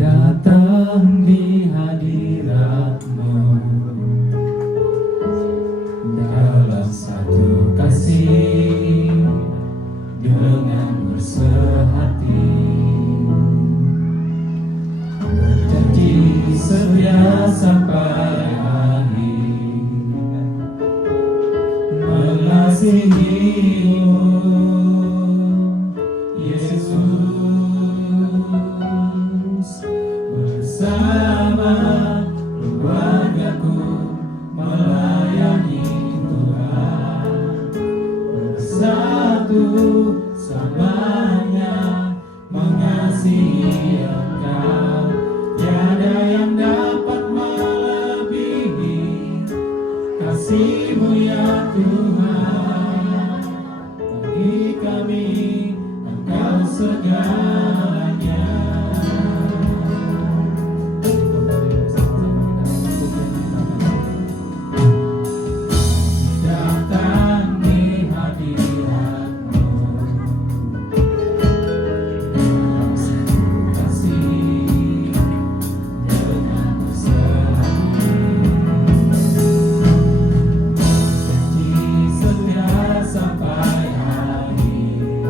datang di hadirat-Mu dalam satu kasih dengan bersehati, berjanji setia sampai akhir, mengasihi-Mu Yesus, bersama keluargaku melayani Tuhan, bersatu selamanya mengasihi Engkau. Tiada yang dapat melebihi kasih-Mu ya Tuhan. Bagi kami Engkau segalanya. Datang di hadirat-Mu dalam satu kasih dengan bersehati, janji setia sampai akhir,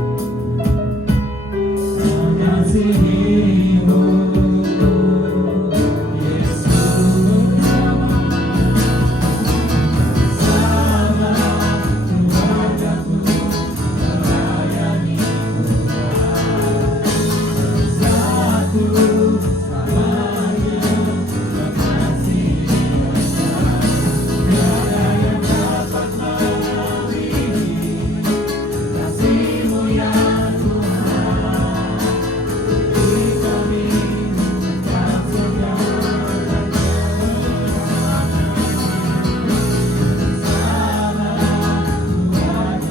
mengasihi-Mu Yesus, bersama keluargaku melayani Tuhan, bersatu selamanya mengasihi Engkau. Tiada yang dapat melebihi kasih-Mu ya Tuhan. Bagi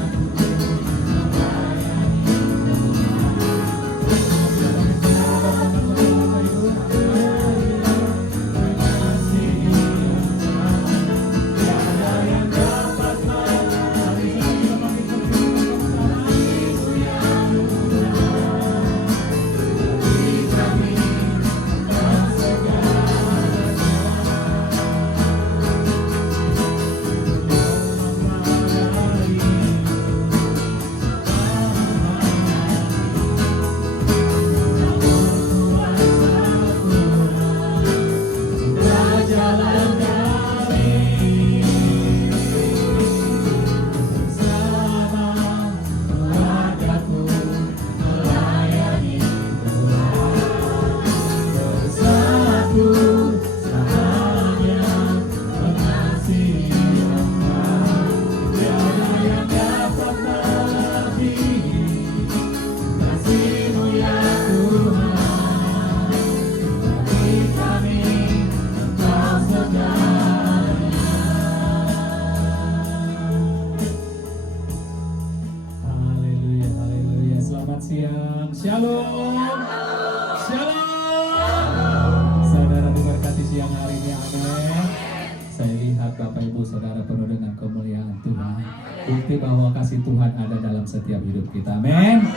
kami Engkau segalanya. Jalan kami bersama keluargaku melayani Tuhan, bersatu selamanya mengasihi Engkau. Tiada yang dapat melebihi kasih-Mu ya Tuhan. Bagi kami Engkau segalanya. Haleluya, haleluya. Selamat siang. Shalom. Shalom. Saudara diberkati siang hari ini. Amin. Saya lihat Bapak Ibu Saudara penuh dengan kemuliaan Tuhan. Bukti bahwa kasih Tuhan ada dalam setiap hidup kita. Amin.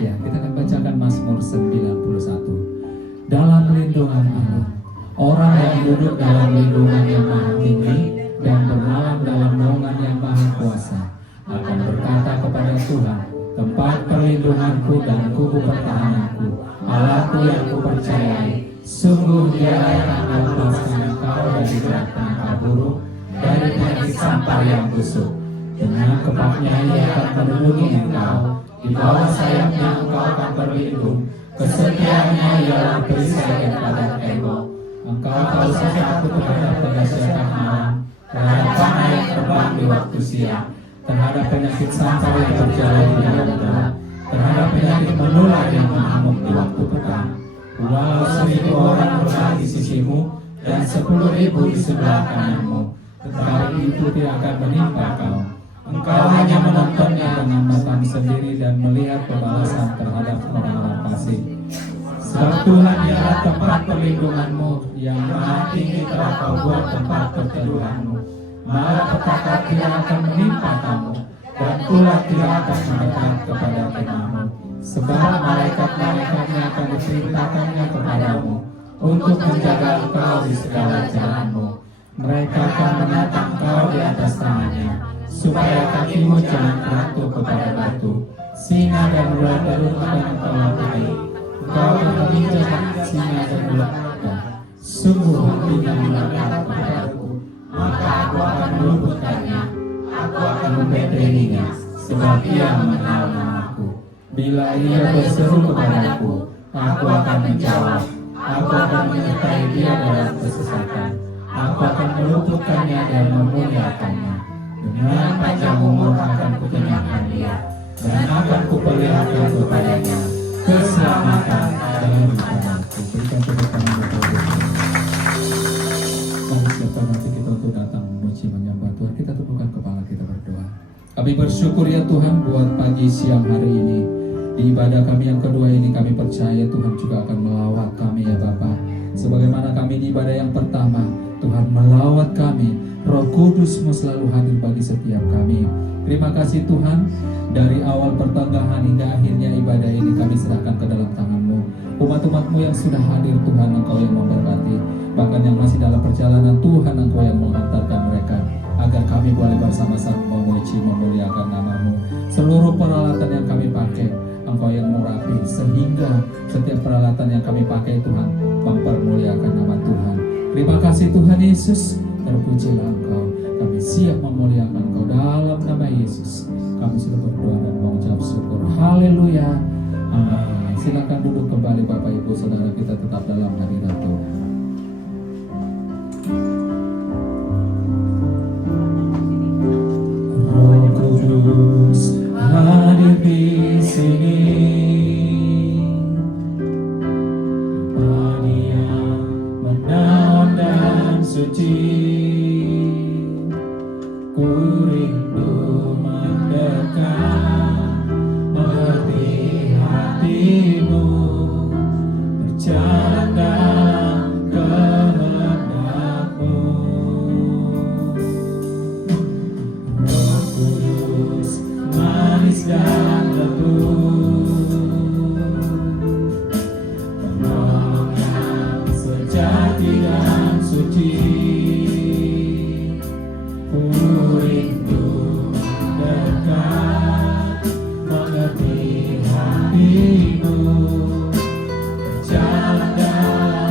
Ya, kita akan bacakan Mazmur 91. Dalam lindungan Allah, orang yang duduk dalam lindungan yang maha tinggi dan bermalam dalam naungan yang maha kuasa akan berkata kepada Tuhan, tempat perlindunganku dan kubu pertahananku, Allahku yang kupercayai. Sungguh Dia akan melepaskan engkau dari jerat penangkap burung, dari penyakit sampar yang busuk. Dengan kepaknya Ia akan melindungi engkau, di bawah sayapnya engkau akan berlindung. Kesetiaannya ialah perisai dan padang tembok. Engkau tahu saja aku terhadap kedahsyatan malam, terhadap panah yang terbang di waktu siang, terhadap penyakit sampar yang berjalan di dalam gelap, terhadap penyakit menular yang mengamuk di waktu petang. Walau 1000 orang berlari di sisimu dan 10.000 di sebelah kananmu, tetapi itu tidak akan menimpa kau. Engkau hanya menontonnya dengan matamu sendiri dan melihat pembalasan terhadap orang-orang fasik. Sebab Tuhan ialah tempat perlindunganmu, yang maha tinggi telah kau buat tempat perteduhanmu. Malapetaka tidak akan menimpa kamu, dan ular tidak akan mendekat kepada kemahmu. Sebab malaikat-malaikatnya akan diperintahkannya kepadamu untuk menjaga engkau di segala jalanmu. Mereka akan menatang engkau di atas tangannya, supaya kakimu jangan terjatuh kepada batu. Singa dan ular telur akan engkau lampaui. Engkau akan menginjak singa dan ular. Sungguh hatinya melekat kepadaku, maka aku akan meluputkannya. Aku akan membentenginya, sebab ia mengenal namaku. Bila ia berseru kepadaku, aku akan menjawab. Aku akan menyertai dia dalam kesesatan. Aku akan meluputkannya dan memuliakannya. Dengan panjang umur akan kukenyangkan dia, dan akan kuperlihatkan kepadanya keselamatan dan hidupku. Berikan tepuk tangan kepada Tuhan. Mari siapkan hati kita untuk datang memuji menyembah Tuhan. Kita tundukkan kepala kita berdoa. Kami bersyukur ya Tuhan buat pagi siang hari ini. Di ibadah kami yang kedua ini kami percaya Tuhan juga akan melawat kami ya Bapa. Sebagaimana kami di ibadah yang pertama, Tuhan melawat kami. Roh Kudus-Mu selalu hadir bagi setiap kami. Terima kasih Tuhan, dari awal pertengahan hingga akhirnya ibadah ini kami serahkan ke dalam tangan-Mu. Umat-umat-Mu yang sudah hadir Tuhan, Engkau yang memberkati. Bahkan yang masih dalam perjalanan Tuhan, Engkau yang menghantarkan mereka, agar kami boleh bersama-sama memuji, memuliakan nama-Mu. Seluruh peralatan yang kami pakai, Engkau yang murapi, sehingga setiap peralatan yang kami pakai Tuhan mempermuliakan nama Tuhan. Terima kasih Tuhan Yesus, terpujilah Engkau. Kami siap memuliakan Engkau dalam nama Yesus. Kami sudah berdoa dan mengucap syukur. Haleluya. Amin. Silakan duduk kembali Bapak Ibu Saudara, kita tetap dalam hadirat Tuhan. Roh Kudus hadir di sini. Dia menawan dan suci. Ku rindu mendekat, mengerti hatimu, berjalan dalam kehendak-Mu. Roh Kudus manis dan lembut, penolong yang sejati dan suci. Ku rindu dekat, mengerti hatimu, berjalan dalam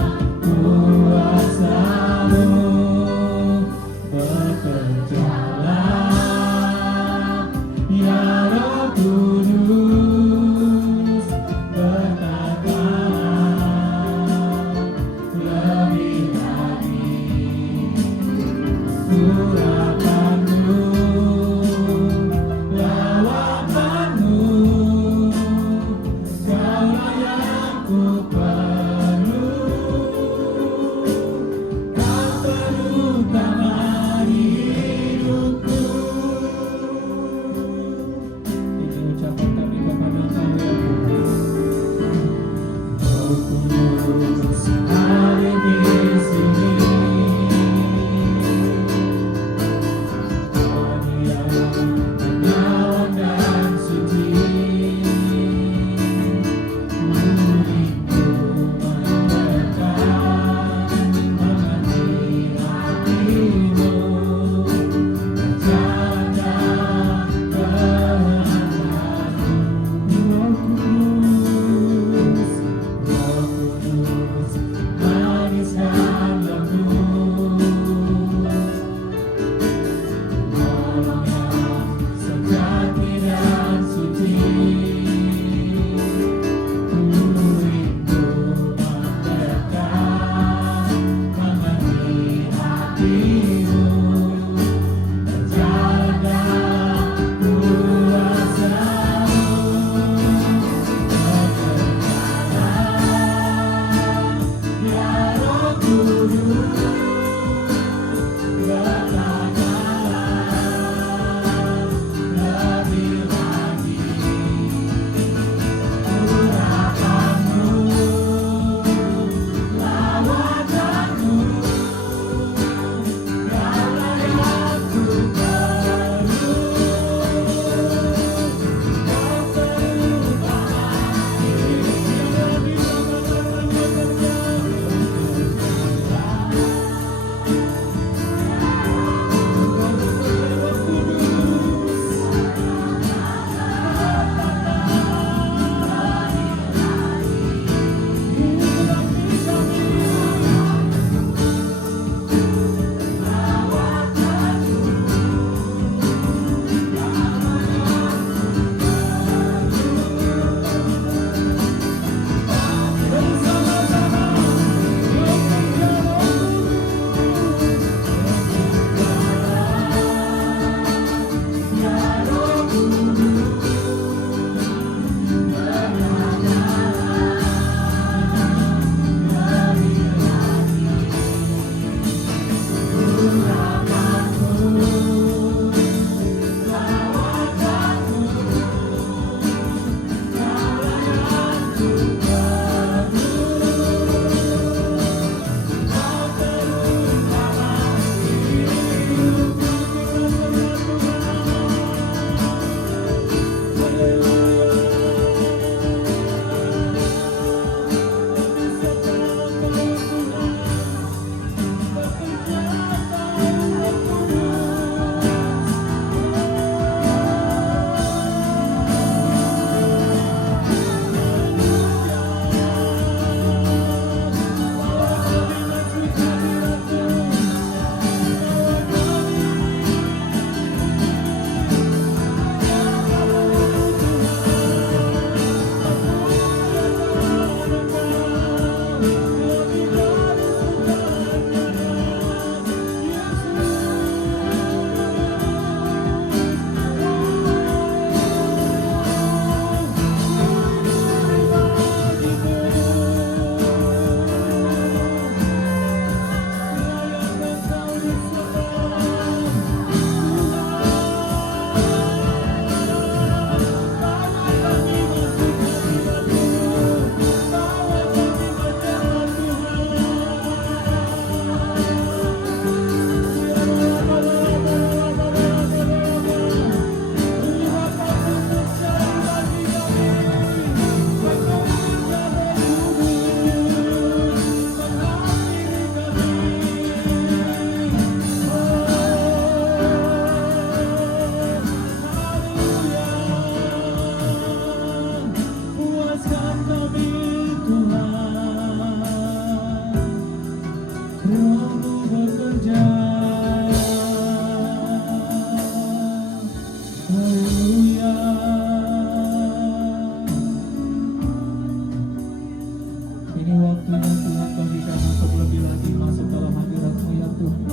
waktunya Tuhan bagi kami untuk lebih lagi masuk dalam hadirat-Mu ya Tuhan.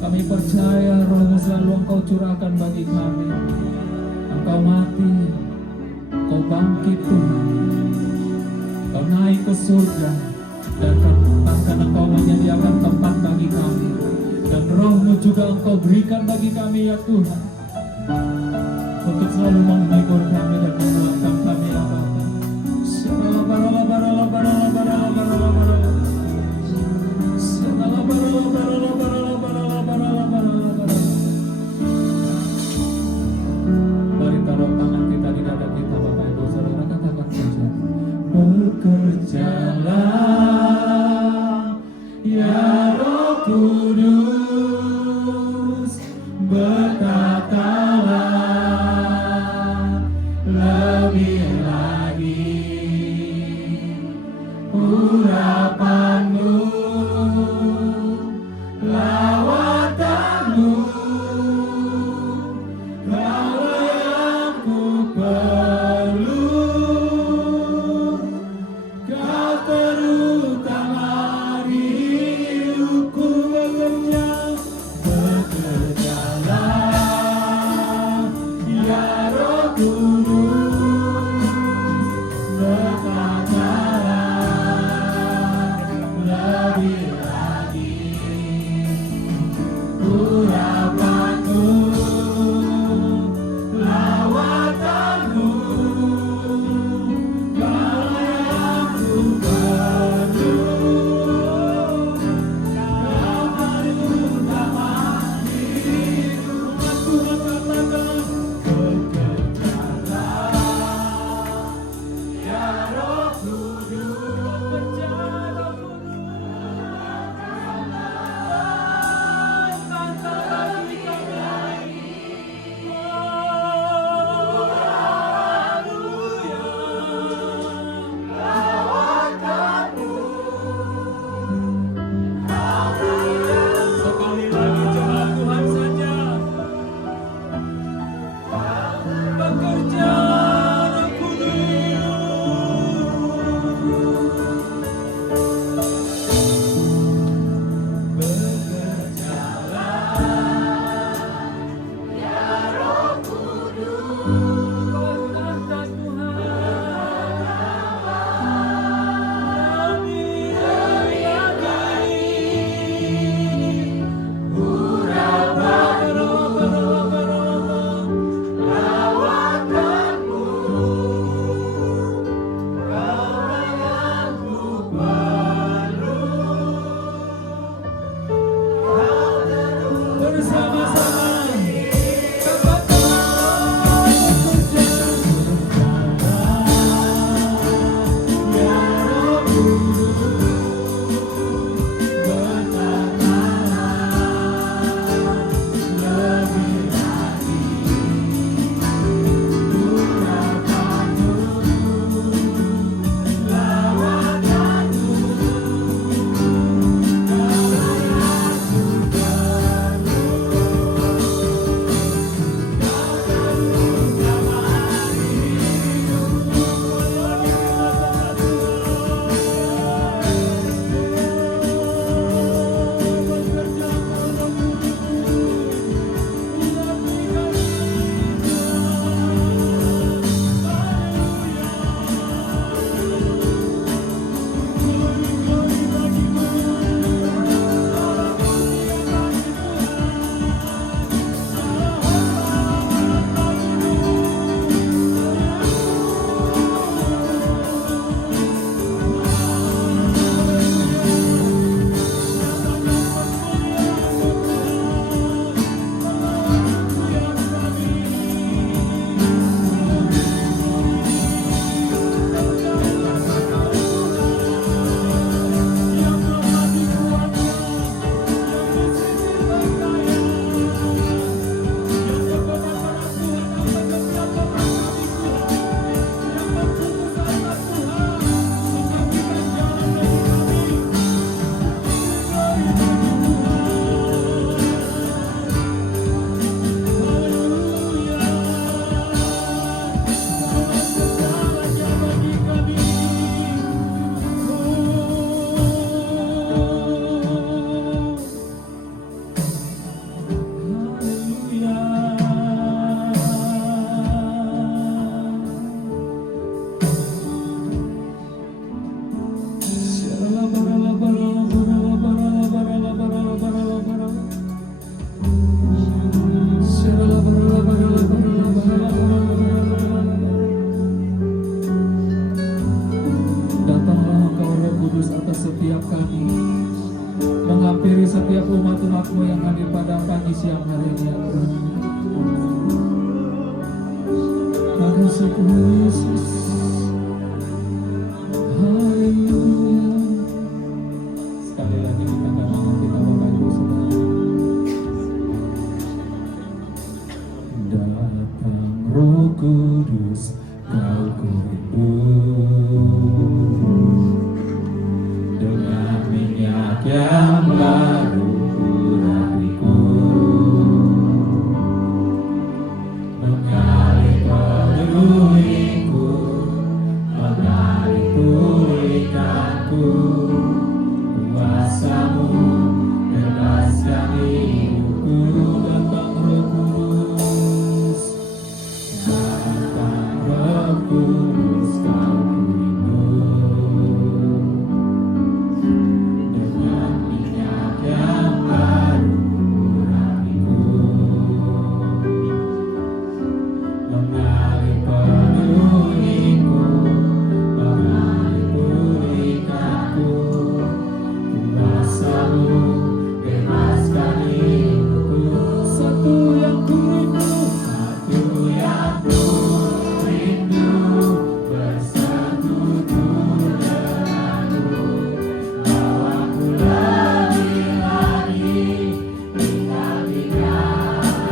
Kami percaya Roh-Mu selalu Engkau curahkan bagi kami. Engkau mati, Engkau bangkit Tuhan, Engkau naik ke surga, dan bahkan Engkau menyediakan tempat bagi kami. Dan Roh-Mu juga Engkau berikan bagi kami ya Tuhan, untuk selalu menghibur kami dan menguatkan kami ya Bapa. Mari taruh tangan kita di dada kita, Bapak Ibu Saudara, katakan saja. Bekerjalah ya Roh Kudus, berkatalah lebih lagi, urapan-Mu, lawatanmu, Kaulah yang ku perlu, Kau terutama di hidupku. Bekerjalah ya Roh Kudus, berkatalah atas setiap kami, menghampiri setiap umat-umat-Mu yang hadir pada pagi siang hari ini ya Tuhan. Makasih Yesus. Haleluya. Sekali lagi kita nama kita Bapak Ibu Saudara. Datang Roh Kudus, Kau ku rindu. Dengan minyak yang baru urapiku, mengalir peneduhiku, mengalir pulihkanku. Kuasa-Mu bebaskan hidupku. Datang Roh Kudus, datang Roh Kudus, Kau ku rindu. Dengan minyak yang baru urapiku, mengalir penuhiku, mengalir pulihkanku. Kuasa-Mu bebaskan hidupku. Satu yang ku rindu, satu yang ku rindu, bersekutu denganmu. Bawaku lebih lagi, tinggal di dalam-Mu.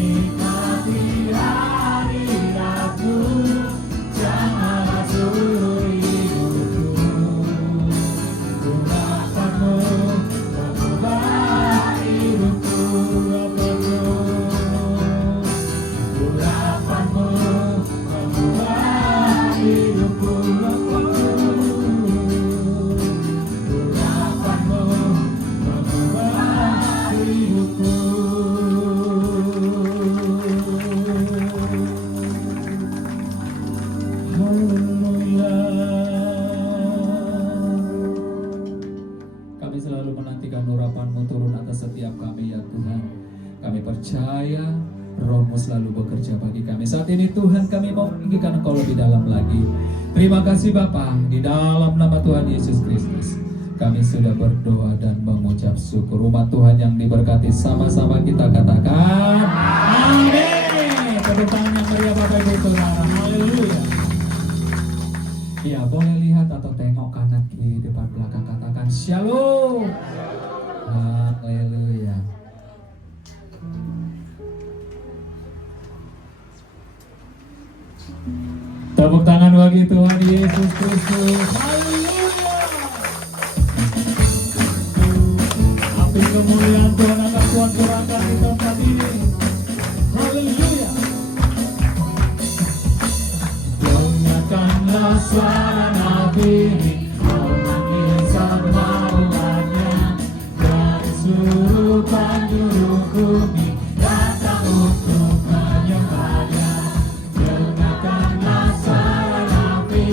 Nikmati hadirat-Mu, jamahlah seluruh hidupku. Urapan-Mu mengubah percaya Roh-Mu selalu bekerja bagi kami. Saat ini Tuhan, kami mau meninggikan Engkau lebih dalam lagi. Terima kasih Bapa, di dalam nama Tuhan Yesus Kristus kami sudah berdoa dan mengucap syukur. Umat Tuhan yang diberkati, sama-sama kita katakan amin. Tepuk tangan yang meriah Bapak Ibu Saudara. Haleluya. Ya, boleh lihat atau tengok kanan kiri depan belakang, katakan shalom. Haleluya. Tepuk tangan bagi Tuhan Yesus Kristus. Haleluya. Api kemuliaan Tuhan akan Tuhan curahkan di tempat ini. Haleluya. Dengarkanlah suara Nabi, memanggil semua umatnya dari seluruh penjuru bumi datang untuk menyembahnya. Dengarkanlah suara Nabi,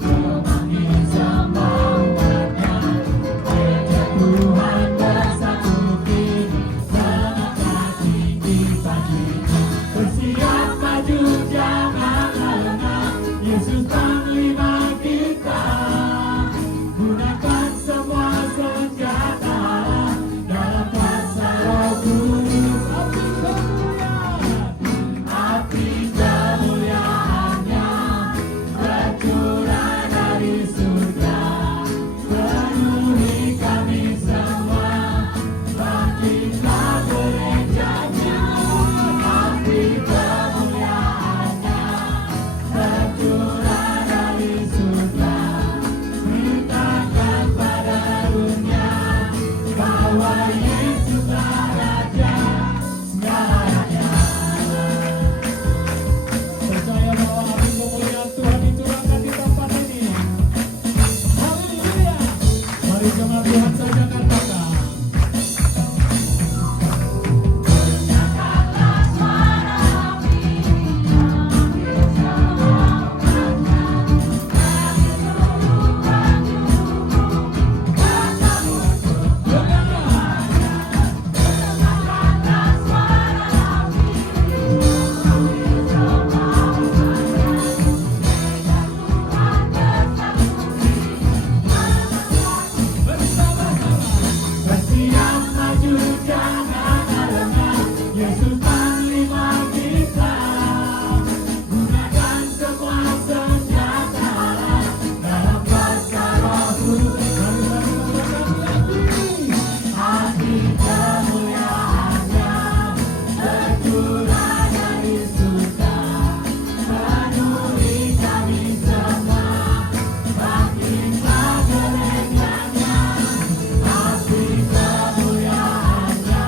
memanggil semua umatnya. Wajah Tuhan bersatu kini, mengangkat tinggi bajunya. Bersiap maju jangan lengah, Yesus panglima kita. Gunakan semua senjata dalam kuasa Roh Kudus. Api kemuliaan-Nya bercurah dari surga, penuhi kami semua, bangkitlah gerejanya. Api kemuliaan-Nya bercurah dari surga, beritakan pada dunia bahwa Yesuslah Raja segala raja. Percaya bahwa api kemuliaan Tuhan dicurahkan di tempat ini. Haleluya. Mari jemaat Tuhan saja katakan. Bersiap maju jangan lengah, Yesus panglima kita. Gunakan semua senjata dalam kuasa Roh Kudus. Api kemuliaan-Nya bercurah dari surga, penuhi kami semua, bangkitlah gerejanya. Api kemuliaan-Nya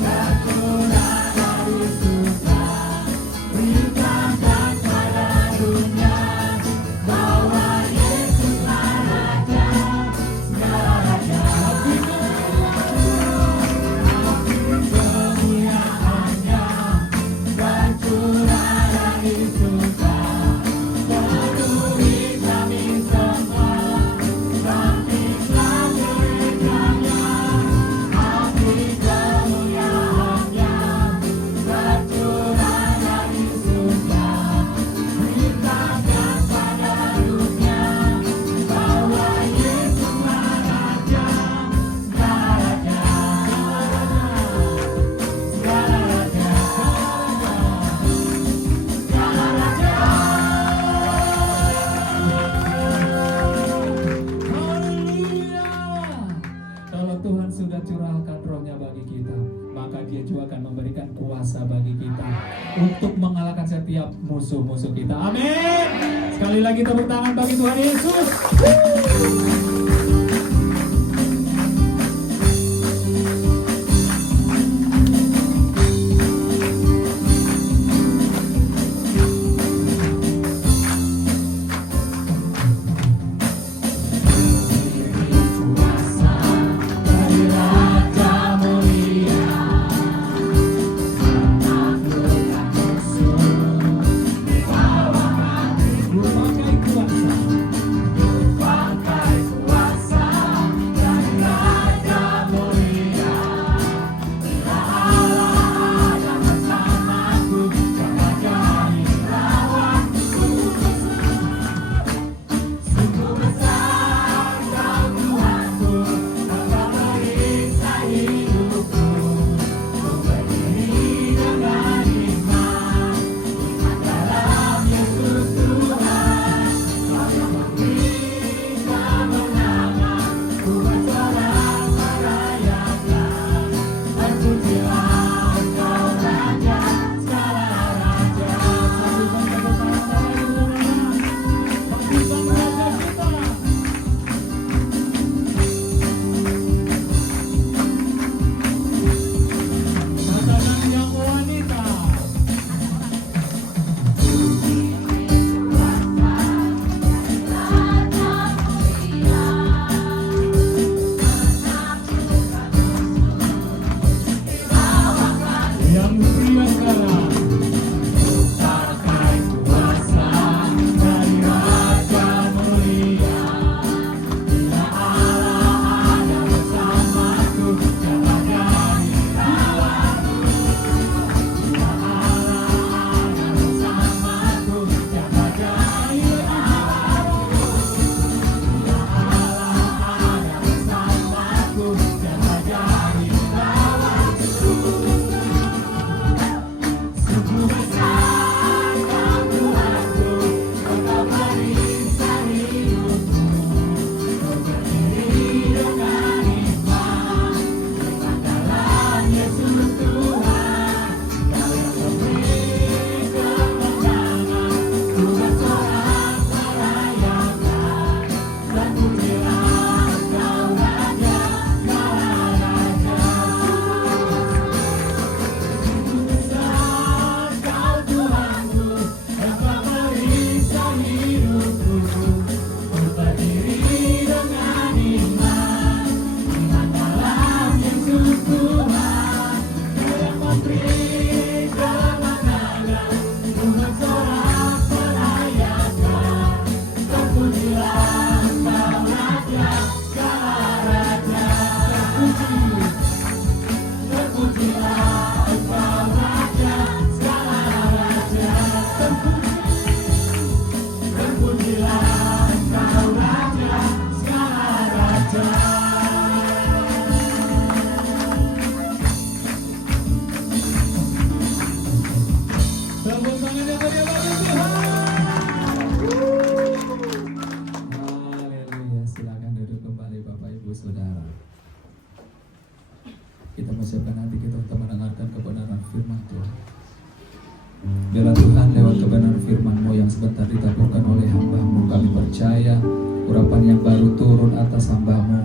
bercurah dari surga, beritakan pada dunia bahwa Yesuslah Raja segala raja. Api kemuliaan-Nya bercurah dari surga, penuhi kami semua, bangkitlah gerejanya. Api kemuliaan-Nya bercurah dari surga, beritakan pada dunia bahwa Yesuslah Raja segala raja. Segala raja, segala raja. Haleluya. Kalau Tuhan sudah curahkan Roh-Nya bagi kita, maka Dia juga akan memberikan kuasa bagi kita untuk mengalahkan setiap musuh-musuh kita. Amin. Sekali lagi tepuk tangan bagi Tuhan Yesus. Kuasa dari Raja mulia, menaklukkan musuh di bawah kaki. Ku pakai kuasa, ku pakai kuasa. Haleluya, silakan duduk kembali Bapak Ibu Saudara. Kita persiapkan hati kita untuk mendengarkan kebenaran firman Tuhan. Biarlah Tuhan lewat kebenaran firman-Mu yang sebentar ditaburkan oleh hamba-Mu, kami percaya urapan yang baru turun atas hamba-Mu.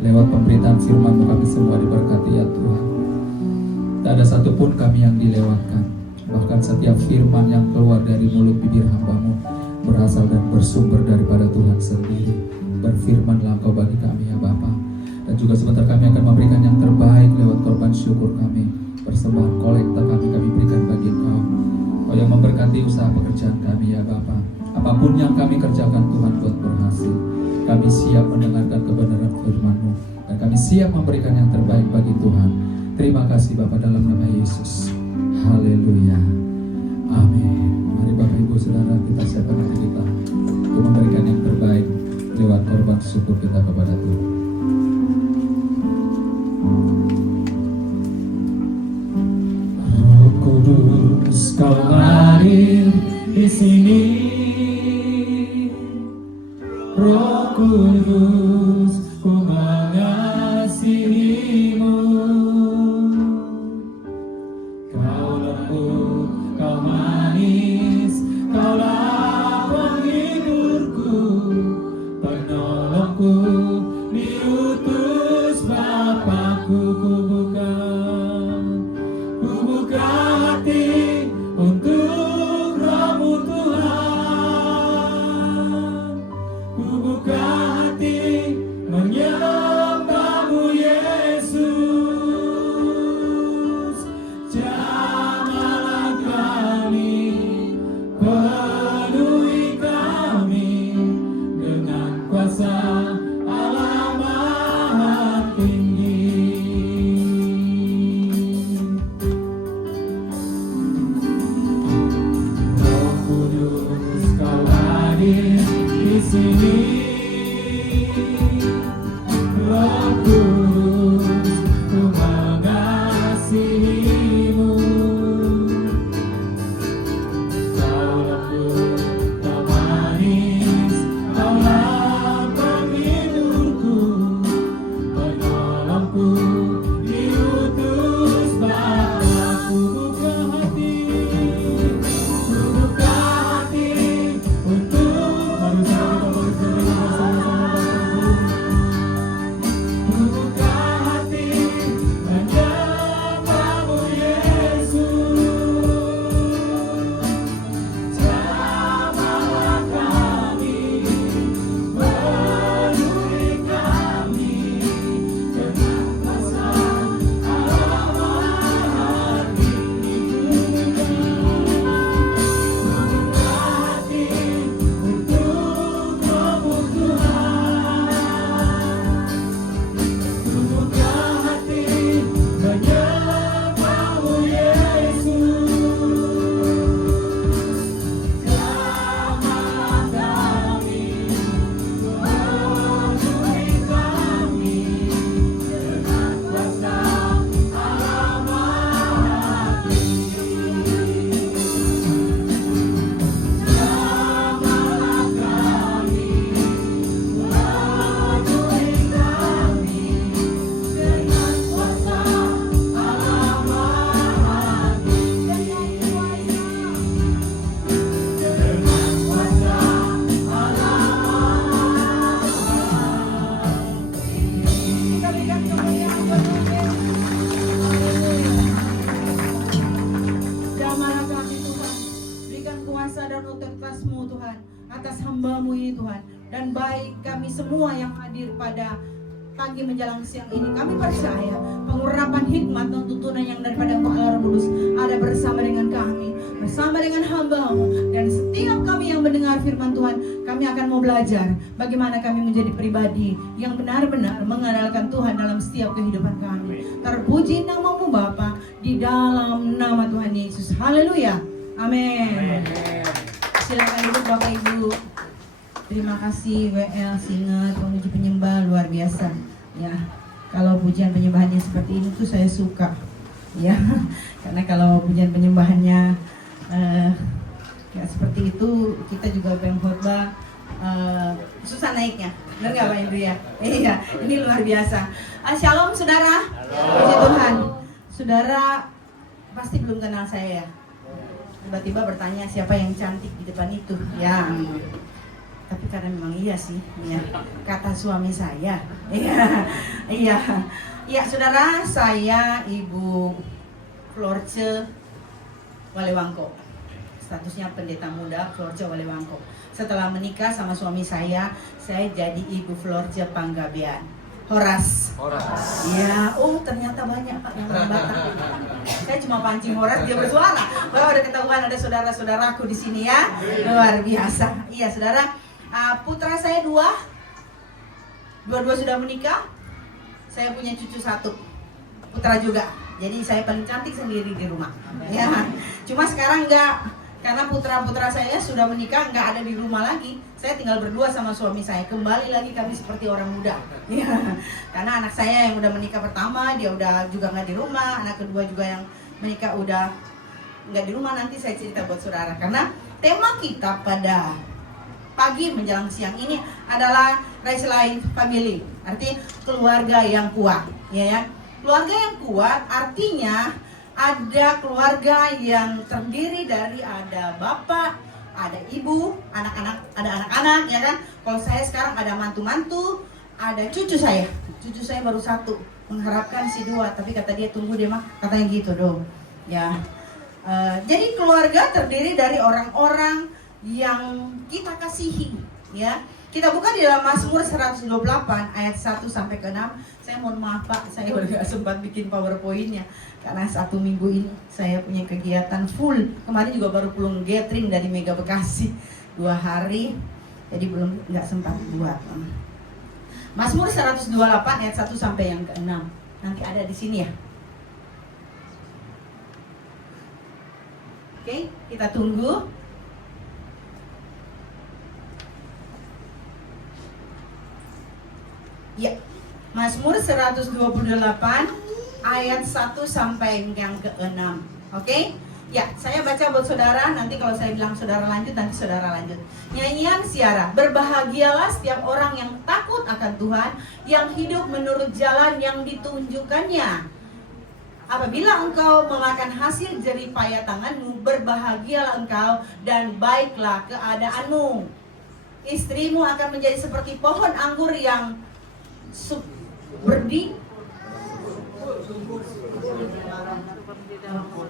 Lewat pemberitaan firman-Mu kami semua diberkati ya Tuhan. Tak ada satupun kami yang dilewatkan. Bahkan setiap firman yang keluar dari mulut bibir hamba-Mu berasal dan bersumber daripada Tuhan sendiri. Berfirmanlah Engkau bagi kami ya Bapa. Dan juga sebentar kami akan memberikan yang terbaik lewat korban syukur kami. Persembahan kolekta kami berikan bagi Engkau. Kau yang memberkati usaha pekerjaan kami ya Bapa. Apapun yang kami kerjakan Tuhan buat berhasil. Kami siap mendengarkan kebenaran firman-Mu. Dan kami siap memberikan yang terbaik bagi Tuhan. Terima kasih Bapa dalam nama Yesus. Haleluya. Amin. Mari Bapak Ibu Saudara kita siapkan hati kita untuk memberikan yang terbaik lewat korban syukur kita kepada Tuhan. Roh Kudus Kau hadir di sini. Roh Kudus ku mengasihi-Mu. Kau lembut, Kau manis, Kaulah penghiburku, penolongku, diutus Bapakku. Ku buka hati untuk Roh-Mu Tuhan. Ku buka hati menyembah-Mu Yesus. Jamahlah kami, penuhi kami dengan kuasa Allah Maha Tinggi. Roh Kudus Kau hadir di sini. Roh Kudus ku mengasihi-Mu. Kau lembut, Kau manis, Kaulah penghiburku, penolongku, diutus Bapakku. Ku buka hati untuk ku buka hati menyembah-Mu Yesus. Jamahlah kami, penuhi kami dengan kuasa Allah Maha Tinggi. Ku buka hati untuk Roh-Mu Tuhan. Ku buka hati menyembah-Mu Yesus. Jamahlah kami, penuhi kami dengan kuasa Allah Maha Tinggi. Jamahlah kami, penuhi kami dengan kuasa Allah Maha Tinggi. Dengan kuasa Allah Berikan kemuliaan buat Tuhan Yesus. Jamahlah kami Tuhan, berikan kuasa dan otoritas-Mu Tuhan atas hamba-Mu ini Tuhan. Dan baik kami semua yang hadir pada pagi menjelang siang ini, kami percaya pengurapan hikmat dan tuntunan yang daripada Engkau Allah Roh Kudus ada bersama dengan kami, bersama dengan hamba-Mu. Dan setiap kami yang mendengar firman Tuhan, kami akan mau belajar bagaimana kami menjadi pribadi yang benar-benar mengandalkan Tuhan dalam setiap kehidupan kami. Terpuji nama-Mu Bapa, di dalam nama Tuhan Yesus. Haleluya. Amin. Silakan duduk Bapak Ibu. Terima kasih WL Singet, pemuji penyembah luar biasa. Ya, kalau pujian penyembahannya seperti ini tuh saya suka. Ya, karena kalau pujian penyembahannya ya seperti itu, kita juga pengkhotbah susah naiknya. Benar nggak Pak Indri ya? Iya, ini luar biasa. Shalom saudara. Puji Tuhan. Saudara pasti belum kenal saya ya. Tiba-tiba bertanya siapa yang cantik di depan itu. Ya. Tapi karena memang iya sih, ya. Kata suami saya. Iya. Iya. Iya, saudara, saya Ibu Florce Walewangko. Statusnya pendeta muda Florce Walewangko. Setelah menikah sama suami saya jadi Ibu Florce Panggabean. Horas. Ya, ternyata banyak Pak yang orang Batak. Saya cuma pancing Horas, dia bersuara. Bahwa udah ketahuan ada saudara-saudaraku di sini ya. Luar biasa. Iya, saudara. Putra saya dua-dua sudah menikah. Saya punya cucu 1, putra juga. Jadi saya paling cantik sendiri di rumah. Ya, cuma sekarang enggak, karena putra-putra saya sudah menikah, enggak ada di rumah lagi. Saya tinggal berdua sama suami saya. Kembali lagi kami seperti orang muda. Ya, karena anak saya yang udah menikah pertama, dia udah juga enggak di rumah. Anak kedua juga yang menikah udah enggak di rumah. Nanti saya cerita buat saudara. Karena tema kita pada pagi menjelang siang ini adalah Resilient Family, arti keluarga yang kuat, ya. Keluarga yang kuat artinya ada keluarga yang terdiri dari ada bapak, ada ibu, anak-anak, ada anak-anak, ya kan? Kalau saya sekarang ada mantu-mantu, ada cucu saya baru 1, mengharapkan si 2, tapi kata dia tunggu deh mah, katanya gitu dong, ya. Jadi keluarga terdiri dari orang-orang yang kita kasihi, ya. Kita buka di dalam Mazmur 128 ayat 1 sampai ke 6. Saya mohon maaf Pak, saya udah gak sempat bikin PowerPoint-nya karena 1 minggu ini saya punya kegiatan full. Kemarin juga baru pulang gathering dari Mega Bekasi 2 hari, jadi nggak sempat buat. Mazmur 128 ayat 1 sampai yang ke-6. Nanti ada di sini ya. Oke, kita tunggu. Ya, Mazmur 128 ayat 1 sampai yang ke-6. Oke? Ya, saya baca buat saudara, nanti kalau saya bilang saudara lanjut, nanti saudara lanjut. Nyanyian Siara, berbahagialah setiap orang yang takut akan Tuhan, yang hidup menurut jalan yang ditunjukkannya. Apabila engkau memakan hasil jerih payah tanganmu, berbahagialah engkau dan baiklah keadaanmu. Istrimu akan menjadi seperti pohon anggur yang berdi.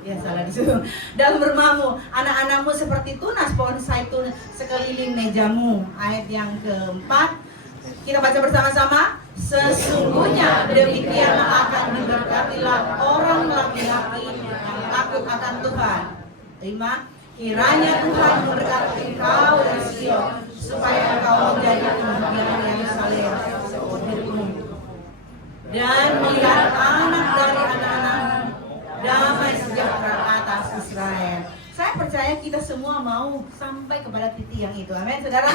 Ya salah disuruh. Dalam rumahmu, anak-anakmu seperti tunas pohon zaitun sekeliling mejamu. Ayat yang keempat, kita baca bersama-sama. Sesungguhnya demikianlah akan diberkatilah orang laki-laki yang takut akan Tuhan. Terima. Kiranya Tuhan memberkati engkau dari Sion, supaya engkau menjadi kemuliaan Yerusalem seumur-umur. Dan melihat anak dari anak-anakmu, damai sejahtera atas Israel. Saya percaya kita semua mau sampai kepada titik yang itu. Amin, saudara.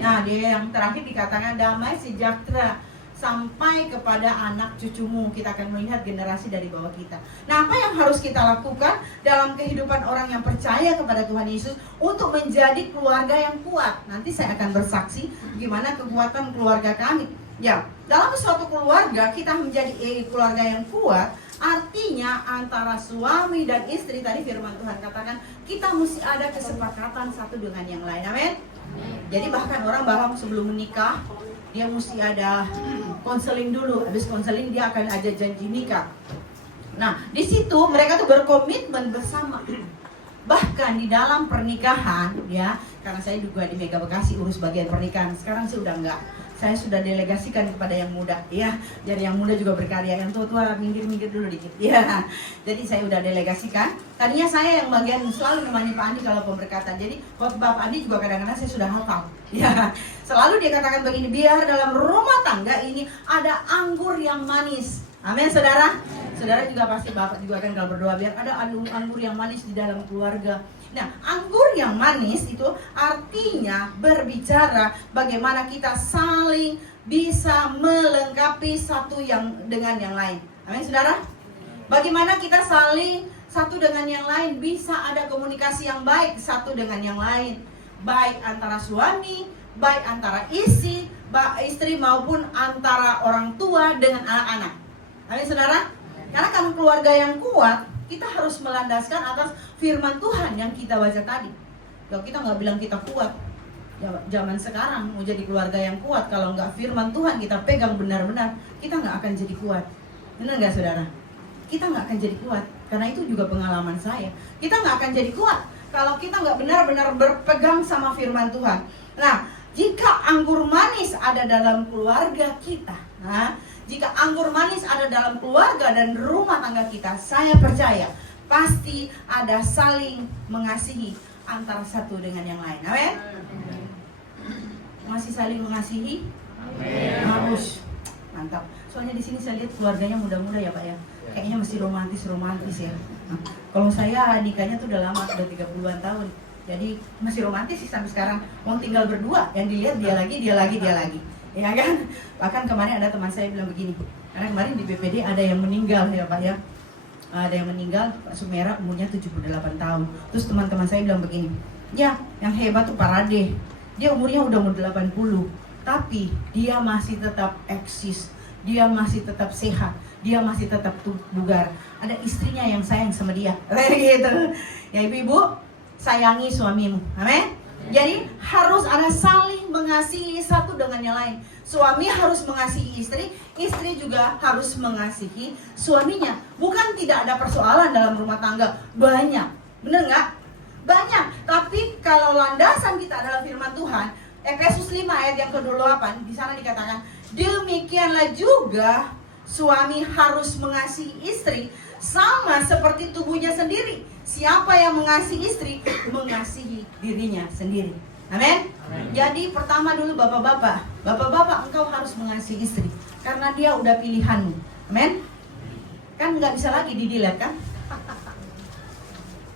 Nah, dia yang terakhir dikatakan damai sejahtera sampai kepada anak cucumu. Kita akan melihat generasi dari bawah kita. Nah, apa yang harus kita lakukan dalam kehidupan orang yang percaya kepada Tuhan Yesus untuk menjadi keluarga yang kuat? Nanti saya akan bersaksi gimana kekuatan keluarga kami. Ya, dalam suatu keluarga kita menjadi keluarga yang kuat, artinya antara suami dan istri, tadi firman Tuhan katakan kita mesti ada kesepakatan satu dengan yang lain. Amin. Jadi bahkan orang bahkan sebelum menikah dia mesti ada konseling dulu. Habis konseling dia akan ada janji nikah. Nah, di situ mereka tuh berkomitmen bersama. Bahkan di dalam pernikahan, ya, karena saya juga di Mega Bekasi urus bagian pernikahan. Sekarang sih udah enggak. saya sudah delegasikan kepada yang muda, ya. Jadi yang muda juga berkarya, yang tua-tua minggir-minggir dulu dikit, ya. Jadi saya udah delegasikan. Tadinya saya yang bagian selalu nemani Pak Andi kalau pemberkatan. Jadi buat Bapak Andi juga kadang-kadang saya sudah hafal, ya. Selalu dia katakan begini, biar dalam rumah tangga ini ada anggur yang manis. Amin, saudara. Saudara juga pasti Bapak juga kan kalau berdoa biar ada anggur yang manis di dalam keluarga. Nah, anggur yang manis itu artinya berbicara bagaimana kita saling bisa melengkapi satu yang dengan yang lain. Amin, saudara. Bagaimana kita saling satu dengan yang lain bisa ada komunikasi yang baik satu dengan yang lain, baik antara suami, baik antara istri maupun antara orang tua dengan anak-anak. Amin, saudara. Karena kan keluarga yang kuat, kita harus melandaskan atas firman Tuhan yang kita baca tadi. Kalau kita nggak bilang kita kuat, zaman sekarang mau jadi keluarga yang kuat, kalau nggak firman Tuhan kita pegang benar-benar, kita nggak akan jadi kuat. Benar nggak, saudara? Kita nggak akan jadi kuat. Karena itu juga pengalaman saya. Kita nggak akan jadi kuat kalau kita nggak benar-benar berpegang sama firman Tuhan. Nah, jika anggur manis ada dalam keluarga kita, jika anggur manis ada dalam keluarga dan rumah tangga kita, saya percaya pasti ada saling mengasihi antara satu dengan yang lain. Amin. Masih saling mengasihi? Harus. Mantap. Soalnya di sini saya lihat keluarganya muda-muda ya Pak ya. Kayaknya masih romantis ya. Nah, kalau saya nikahnya tuh udah lama, udah 30-an tahun. Jadi masih romantis sih sampai sekarang. Mau tinggal berdua, yang dilihat dia lagi. Ya kan? Bahkan kemarin ada teman saya bilang begini, karena kemarin di BPD ada yang meninggal ya Pak ya. Ada yang meninggal, Pak Sumera umurnya 78 tahun. Terus teman-teman saya bilang begini, ya yang hebat tuh Pak Rade, dia umurnya udah mau 80, tapi dia masih tetap eksis, dia masih tetap sehat, dia masih tetap bugar. Ada istrinya yang sayang sama dia, gitu. Ya ibu-ibu, sayangi suamimu, amin. Jadi harus ada saling mengasihi satu dengan yang lain. Suami harus mengasihi istri, istri juga harus mengasihi suaminya. Bukan tidak ada persoalan dalam rumah tangga, banyak, bener nggak? Banyak. Tapi kalau landasan kita adalah firman Tuhan, Efesus 5 ayat yang ke-28, di sana dikatakan, demikianlah juga suami harus mengasihi istri sama seperti tubuhnya sendiri. Siapa yang mengasihi istri, mengasihi dirinya sendiri. Amin. Jadi pertama dulu bapak-bapak, engkau harus mengasihi istri karena dia udah pilihanmu. Amin. Kan nggak bisa lagi di-delete kan?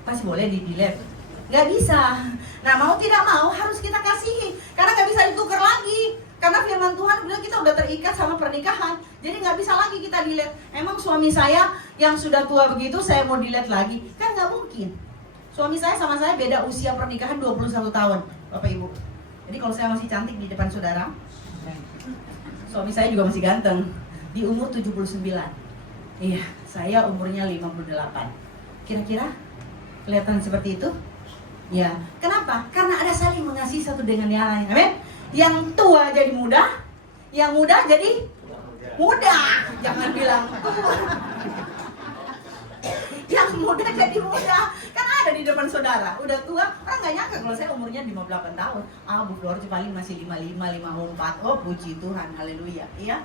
Masih boleh di-delete? Nggak bisa. Nah, mau tidak mau harus kita kasihi karena nggak bisa ditukar lagi. Karena firman Tuhan bilang kita udah terikat sama pernikahan. Jadi nggak bisa lagi kita delete. Emang suami saya yang sudah tua begitu saya mau delete lagi? Kan nggak mungkin. Suami saya sama saya beda usia pernikahan 21 tahun, Bapak Ibu. Jadi kalau saya masih cantik di depan saudara, suami saya juga masih ganteng. Di umur 79. Iya, saya umurnya 58. Kira-kira kelihatan seperti itu? Ya, kenapa? Karena ada saling mengasihi satu dengan yang lain. Amin. Yang tua jadi muda, yang muda jadi muda. Jangan bilang tua. Yang muda jadi muda. Kan ada di depan saudara, udah tua, orang nggak nyangka kalau saya umurnya 58 tahun. Bu Flor paling masih 55, 54. Oh puji Tuhan, haleluya. Ya.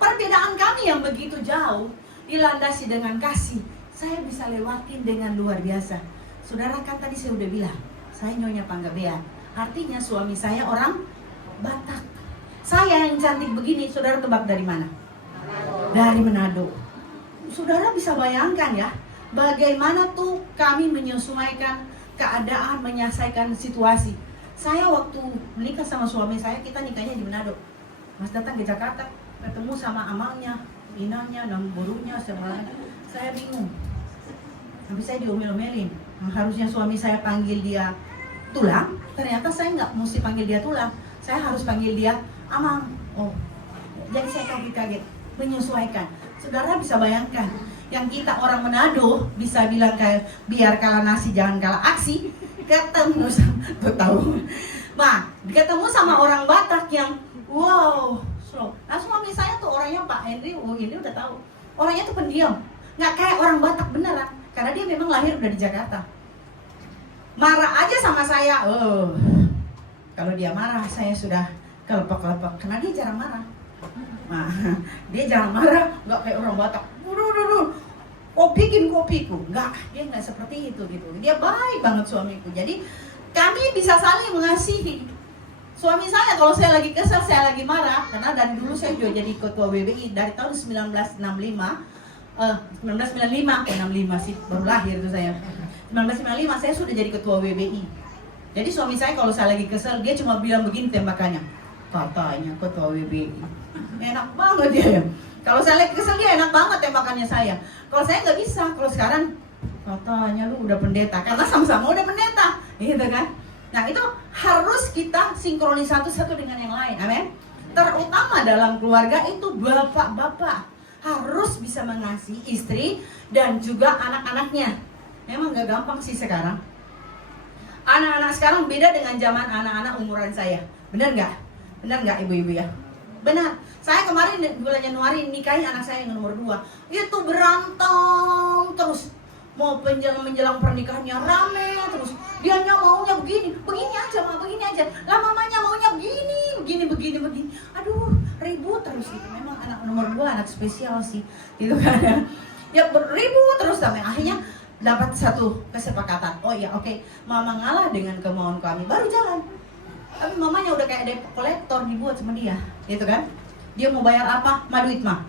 Perbedaan kami yang begitu jauh dilandasi dengan kasih, saya bisa lewatin dengan luar biasa. Saudara kan tadi saya udah bilang, saya Nyonya Panggabean. Artinya suami saya orang Batak. Saya yang cantik begini, saudara tebak dari mana? Dari Manado. Saudara bisa bayangkan ya, bagaimana tuh kami menyesuaikan keadaan, menyelesaikan situasi. Saya waktu menikah sama suami saya, kita nikahnya di Manado. Mas datang ke Jakarta, ketemu sama amalnya, inangnya, namburunya, semuanya. Saya bingung. Tapi saya diomel-omelin. Harusnya suami saya panggil dia Tulang, ternyata saya nggak mesti panggil dia Tulang, saya harus panggil dia Amang. Oh, jadi saya kaget-kaget, menyesuaikan. Saudara bisa bayangkan, yang kita orang Manado bisa bilang kayak biar kalah nasi jangan kalah aksi, ketemu sama orang Batak yang wow, slow. Nah suami saya tuh orangnya Pak Henry, ini udah tahu, orangnya tuh pendiam, nggak kayak orang Batak beneran, karena dia memang lahir udah di Jakarta. Marah aja sama saya, kalau dia marah saya sudah kelepek-kelepek, karena dia jarang marah. Nah, dia jarang marah, nggak kayak orang Batak. Oh bikin kopiku, enggak, dia nggak seperti itu gitu. Dia baik banget suamiku. Jadi kami bisa saling mengasihi. Suami saya kalau saya lagi kesal, saya lagi marah, karena dari dulu saya juga jadi ketua WBI dari tahun 1965, 65 sih baru lahir itu saya. 1995 saya sudah jadi ketua WBI. Jadi suami saya kalau saya lagi kesel, dia cuma bilang begini tembakannya, katanya ketua WBI. Enak banget dia ya. Kalau saya lagi kesel dia enak banget tembakannya saya. Kalau saya nggak bisa, kalau sekarang katanya lu udah pendeta, karena sama-sama udah pendeta, gitu kan? Nah itu harus kita sinkronis satu dengan yang lain, amin. Terutama dalam keluarga itu bapak-bapak harus bisa mengasihi istri dan juga anak-anaknya. Memang nggak gampang sih sekarang. Anak-anak sekarang beda dengan zaman anak-anak umuran saya, benar nggak? Benar nggak ibu-ibu ya? Benar. Saya kemarin bulan Januari nikahin anak saya yang nomor 2. Itu berantem terus. Mau menjelang pernikahannya rame terus. Dianya maunya begini aja, Ma, begini aja. Lah mamanya maunya begini. Aduh, ribut terus gitu. Memang anak nomor 2 anak spesial sih. Gitu kan. Ya ribut terus sampai akhirnya dapat satu kesepakatan. Oh ya, oke. Mama ngalah dengan kemauan kami, baru jalan. Tapi mamanya udah kayak debt collector dibuat sama dia, gitu kan? Dia mau bayar apa? Duit mah.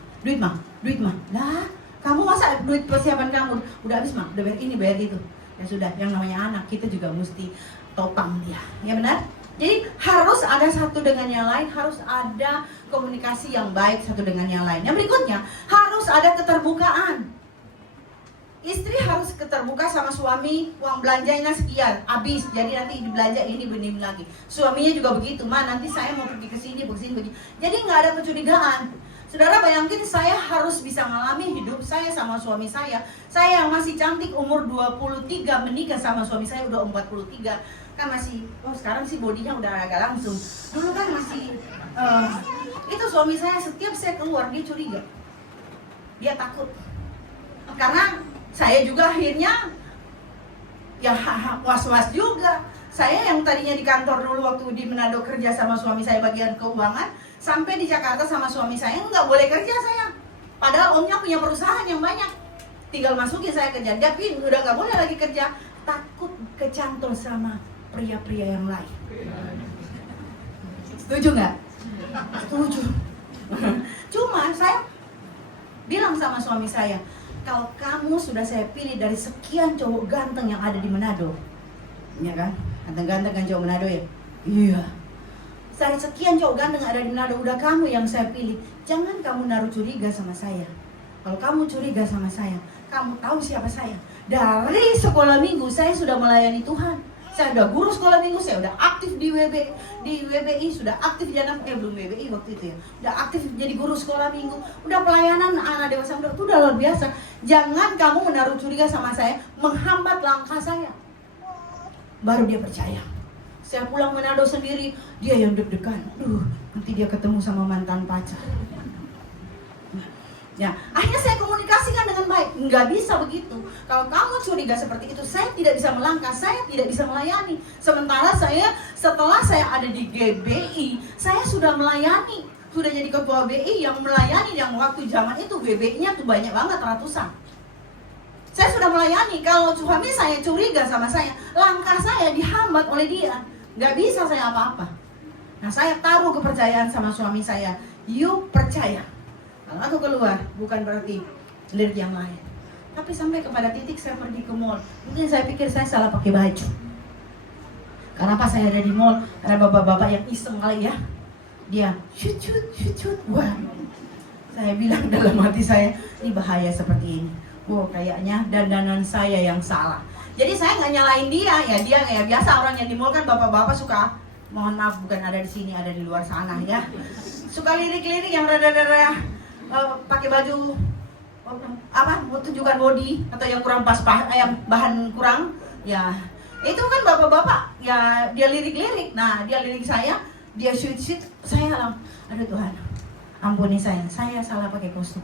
Lah, kamu masa duit persiapan kamu udah habis mah? Udah bayar ini, bayar itu. Ya sudah, yang namanya anak kita juga mesti topang dia, ya benar? Jadi harus ada satu dengan yang lain, harus ada komunikasi yang baik satu dengan yang lain. Yang berikutnya harus ada keterbukaan. Istri harus keterbuka sama suami, uang belanjanya sekian, habis, jadi nanti dibelanja ini benih lagi. Suaminya juga begitu, Ma nanti saya mau pergi ke sini, begini. Jadi nggak ada kecurigaan. Saudara bayangin saya harus bisa mengalami hidup saya sama suami saya. Saya yang masih cantik umur 23 menikah sama suami saya udah 43. Kan masih, sekarang sih bodinya udah agak langsung. Dulu kan masih, itu suami saya setiap saya keluar dia curiga. Dia takut. Karena saya juga akhirnya ya was-was juga. Saya yang tadinya di kantor dulu waktu di Manado kerja sama suami saya bagian keuangan, sampai di Jakarta sama suami saya nggak boleh kerja saya. Padahal omnya punya perusahaan yang banyak. Tinggal masukin saya kerja, tapi udah nggak boleh lagi kerja. Takut kecantol sama pria-pria yang lain. Setuju nggak? Setuju. Cuma saya bilang sama suami saya, kalau kamu sudah saya pilih dari sekian cowok ganteng yang ada di Manado, ya kan? Ganteng-ganteng kan cowok Manado ya? Iya. Dari sekian cowok ganteng yang ada di Manado, udah kamu yang saya pilih. Jangan kamu naruh curiga sama saya. Kalau kamu curiga sama saya, kamu tahu siapa saya. Dari sekolah minggu saya sudah melayani Tuhan. Saya udah guru sekolah minggu, saya udah aktif di WBI, sudah aktif di belum WBI waktu itu ya. Udah aktif jadi guru sekolah minggu, udah pelayanan anak dewasa muda, itu udah luar biasa. Jangan kamu menaruh curiga sama saya, menghambat langkah saya. Baru dia percaya. Saya pulang Manado sendiri, dia yang deg-degan. Nanti dia ketemu sama mantan pacar. Ya, akhirnya saya komunikasikan dengan baik. Nggak bisa begitu. Kalau kamu curiga seperti itu, saya tidak bisa melangkah, saya tidak bisa melayani. Sementara setelah saya ada di GBI, saya sudah melayani, sudah jadi ketua BI yang melayani, yang waktu zaman itu GBI-nya tuh banyak banget, ratusan. Saya sudah melayani. Kalau suami saya curiga sama saya, langkah saya dihambat oleh dia. Nggak bisa saya apa-apa. Nah, saya taruh kepercayaan sama suami saya. You percaya. Kalau aku keluar, bukan berarti lirik yang lain. Tapi sampai kepada titik saya pergi ke mall. Mungkin saya pikir saya salah pakai baju. Karena pas saya ada di mall, ada bapak-bapak yang iseng kali ya. Dia shoot. Wah, saya bilang dalam hati saya, ini bahaya seperti ini. Wow, kayaknya dandanan saya yang salah. Jadi saya nggak nyalain dia, ya dia kayak biasa orang yang di mall kan bapak-bapak suka, mohon maaf bukan ada di sini, ada di luar sana ya. Suka lirik-lirik yang rada-rada pakai baju tunjukkan body atau yang kurang pas yang bahan kurang ya. Itu kan bapak-bapak ya dia lirik-lirik. Nah, dia lirik saya, dia shoot, saya aduh Tuhan, ampuni saya salah pakai kostum.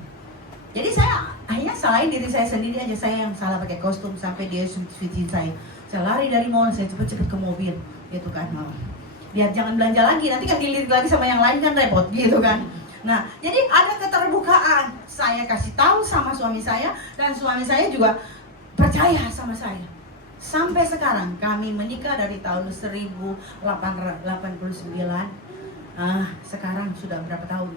Jadi saya akhirnya salahin diri saya sendiri aja, saya yang salah pakai kostum sampai dia shoot-shootin saya. Saya lari dari mall, saya cepet-cepet ke mobil, gitu kan. Biar jangan belanja lagi, nanti kan dilirik lagi sama yang lain kan repot gitu kan. Nah, jadi ada keterbukaan. Saya kasih tahu sama suami saya, dan suami saya juga percaya sama saya. Sampai sekarang kami menikah dari tahun 1889. Sekarang sudah berapa tahun?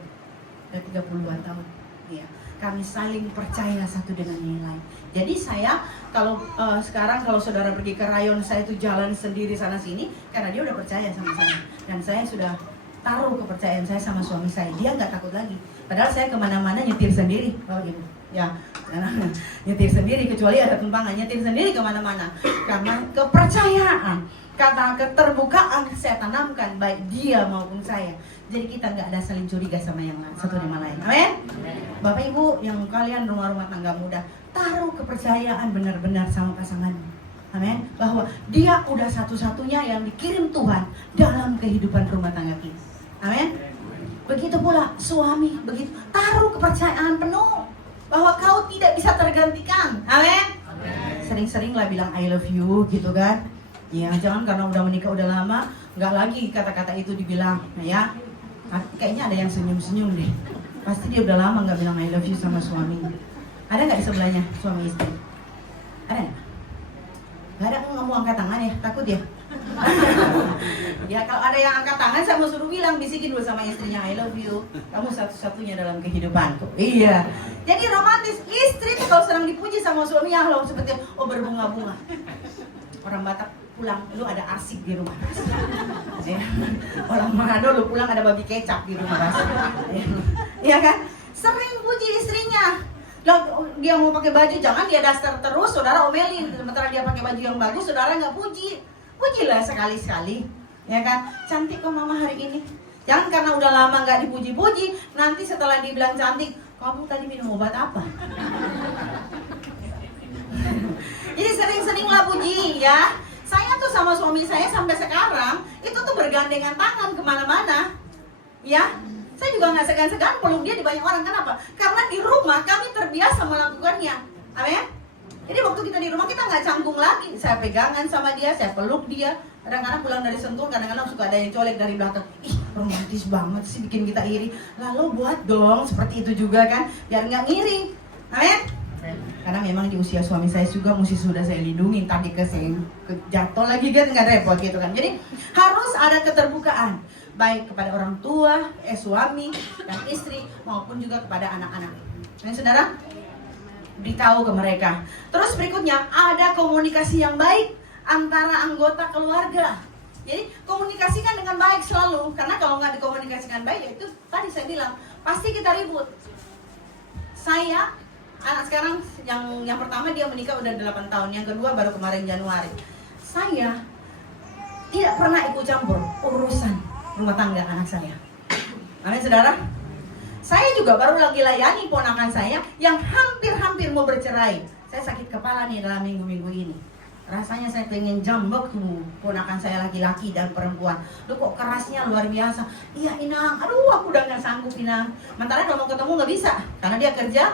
Sudah 30-an tahun. Iya. Kami saling percaya satu dengan yang lain. Jadi saya kalau sekarang kalau saudara pergi ke rayon, saya itu jalan sendiri sana sini karena dia udah percaya sama saya. Dan saya sudah taruh kepercayaan saya sama suami saya. Dia nggak takut lagi. Padahal saya kemana-mana nyetir sendiri, Bapak Ibu. Ya, nyetir sendiri, kecuali ada tumpangan, nyetir sendiri kemana-mana. Karena kepercayaan, kata keterbukaan saya tanamkan baik dia maupun saya. Jadi kita nggak ada saling curiga sama yang satu sama lain. Amin. Bapak Ibu yang kalian rumah-rumah tangga muda, taruh kepercayaan benar-benar sama pasanganmu. Amin. Bahwa dia udah satu-satunya yang dikirim Tuhan dalam kehidupan rumah tangga kita. Amin. Begitu pula suami, begitu taruh kepercayaan penuh bahwa kau tidak bisa tergantikan. Amin. Sering-seringlah bilang I love you gitu kan. Ya, jangan karena udah menikah udah lama nggak lagi kata-kata itu dibilang. Nah, ya. Kayaknya ada yang senyum-senyum deh. Pasti dia udah lama nggak bilang I love you sama suami. Ada nggak di sebelahnya suami istri? Ada nggak? Nggak ada, nggak mau angkat tangan ya? Takut ya? Ya kalau ada yang angkat tangan saya mau suruh bilang, bisikin dulu sama istrinya I love you. Kamu satu-satunya dalam kehidupanku. Iya. Jadi romantis. Istri tuh kalau sedang dipuji sama suaminya loh seperti berbunga-bunga. Orang Batak pulang, lu ada arsik di rumah. Ya. Orang Manado lu pulang ada babi kecap di rumah. Iya kan? Sering puji istrinya. Dia mau pakai baju, jangan dia daster terus, saudara omelin. Sementara dia pakai baju yang bagus, saudara nggak puji. Pujilah sekali-sekali, ya kan? Cantik kok mama hari ini. Jangan karena udah lama nggak dipuji-puji, nanti setelah dibilang cantik, kamu tadi minum obat apa? Jadi sering-seringlah puji, ya. Saya tuh sama suami saya sampai sekarang itu tuh bergandengan tangan kemana-mana, ya. Saya juga nggak segan-segan peluk dia di banyak orang. Kenapa? Karena di rumah kami terbiasa melakukannya. Amin. Jadi waktu kita di rumah kita nggak canggung lagi. Saya pegangan sama dia, saya peluk dia. Kadang-kadang pulang dari Sentul, kadang-kadang suka ada yang colek dari belakang. Ih, romantis banget sih, bikin kita iri. Lalu buat dong seperti itu juga kan, biar nggak ngiri. Amin. Karena memang di usia suami saya juga mesti sudah saya lindungi. Tadi jatuh lagi kan nggak repot gitu kan. Jadi harus ada keterbukaan baik kepada orang tua, suami dan istri maupun juga kepada anak-anak. Dan saudara, beritahu ke mereka. Terus berikutnya ada komunikasi yang baik antara anggota keluarga. Jadi komunikasikan dengan baik selalu. Karena kalau nggak dikomunikasikan baik, ya itu tadi saya bilang pasti kita ribut. Saya anak sekarang yang pertama dia menikah udah 8 tahun, yang kedua baru kemarin Januari. Saya tidak pernah ikut campur urusan rumah tangga anak saya. Amin saudara. Saya juga baru lagi layani ponakan saya yang hampir mau bercerai. Saya sakit kepala nih dalam minggu-minggu ini. Rasanya saya pengen jambak tuh ponakan saya laki-laki dan perempuan. Lu kok kerasnya luar biasa. Iya Inang, aduh aku udah gak sanggup Inang. Sementara kalau mau ketemu gak bisa, karena dia kerja.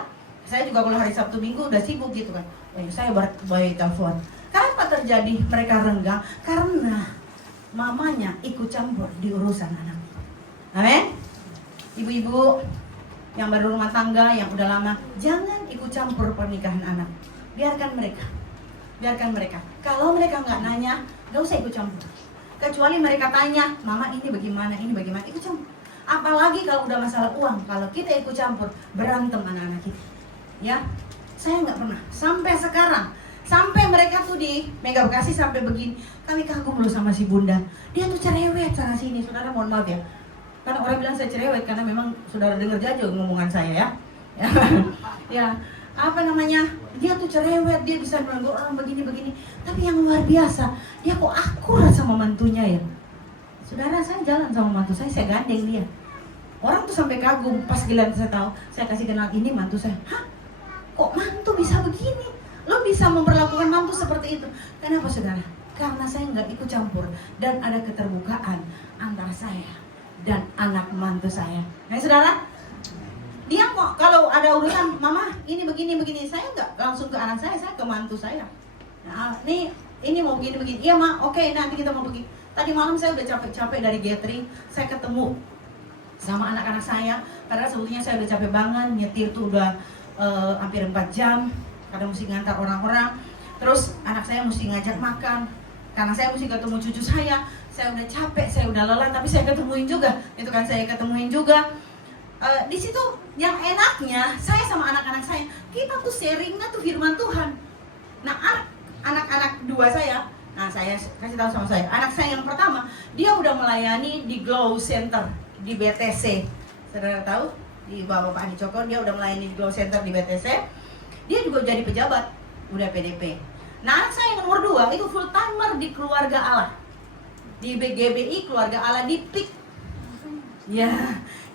Saya juga kalau hari Sabtu Minggu udah sibuk gitu kan. Saya bayi telepon. Kenapa terjadi mereka renggang? Karena mamanya ikut campur di urusan anak. Amin. Ibu-ibu yang baru rumah tangga, yang udah lama, jangan ikut campur pernikahan anak. Biarkan mereka. Kalau mereka nggak nanya, nggak usah ikut campur. Kecuali mereka tanya, mama ini bagaimana, ikut campur. Apalagi kalau udah masalah uang, kalau kita ikut campur, berantem anak-anak kita. Ya, saya nggak pernah. Sampai sekarang, sampai mereka tuh di Mega Bekasi sampai begini, kami kagum loh sama si Bunda. Dia tuh cerewet sana sini, saudara mohon maaf ya. Karena orang bilang saya cerewet karena memang saudara dengar aja ngomongan saya ya. Ya, apa namanya? Dia tuh cerewet, dia bisa menegur orang begini-begini. Tapi yang luar biasa, dia kok akurat sama mantunya ya. Saudara, saya jalan sama mantu saya gandeng dia. Orang tuh sampai kagum pas giliran saya tahu, saya kasih kenal ini mantu saya. Hah? Kok mantu bisa begini? Lo bisa memperlakukan mantu seperti itu. Kenapa saudara? Karena saya nggak ikut campur dan ada keterbukaan antara saya dan anak mantu saya. Nah saudara, dia kok kalau ada urusan mama ini begini, saya nggak langsung ke anak saya ke mantu saya. Nah, ini mau begini. Iya ma, oke nanti kita mau begini. Tadi malam saya udah capek-capek dari gathering, saya ketemu sama anak-anak saya. Padahal sebetulnya saya udah capek banget, nyetir tuh udah hampir 4 jam. Kadang mesti ngantar orang-orang. Terus anak saya mesti ngajak makan. Karena saya mesti ketemu cucu saya udah capek, saya udah lelah, tapi saya ketemuin juga. Itu kan saya ketemuin juga. Di situ yang enaknya, saya sama anak-anak saya, kita tuh sharingnya tuh firman Tuhan. Nah, anak-anak dua saya, nah saya kasih tahu sama saya, anak saya yang pertama, dia udah melayani di Glow Center di BTC. Saudara tahu, di Bapak Adi Cokor, dia udah melayani di Glow Center di BTC. Dia juga jadi pejabat, udah PDP. Nah, anak saya yang nomor 2 itu full timer di Keluarga Allah, di BGBI Keluarga Allah di PIK. Ya,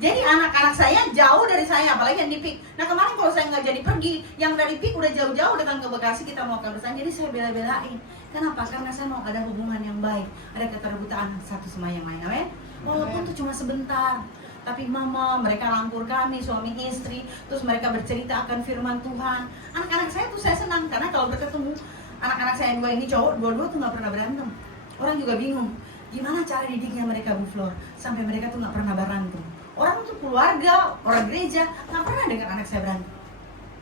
jadi anak-anak saya jauh dari saya, apalagi yang di PIK. Nah, kemarin kalau saya nggak jadi pergi, yang dari PIK udah jauh-jauh datang ke Bekasi, kita mau kabusan. Jadi saya bela-belain. Kenapa? Karena saya mau ada hubungan yang baik, ada keterbukaan satu sama yang lain. Amin. Walaupun itu cuma sebentar, tapi mama, mereka rangkul kami, suami istri, terus mereka bercerita akan firman Tuhan. Anak-anak saya tuh saya senang, karena kalau berketemu, anak-anak saya dua ini cowok, dua-dua tuh gak pernah berantem. Orang juga bingung, gimana cara didiknya mereka Bu Flor, sampai mereka tuh gak pernah berantem. Orang tuh keluarga, orang gereja, gak pernah dengar anak saya berantem.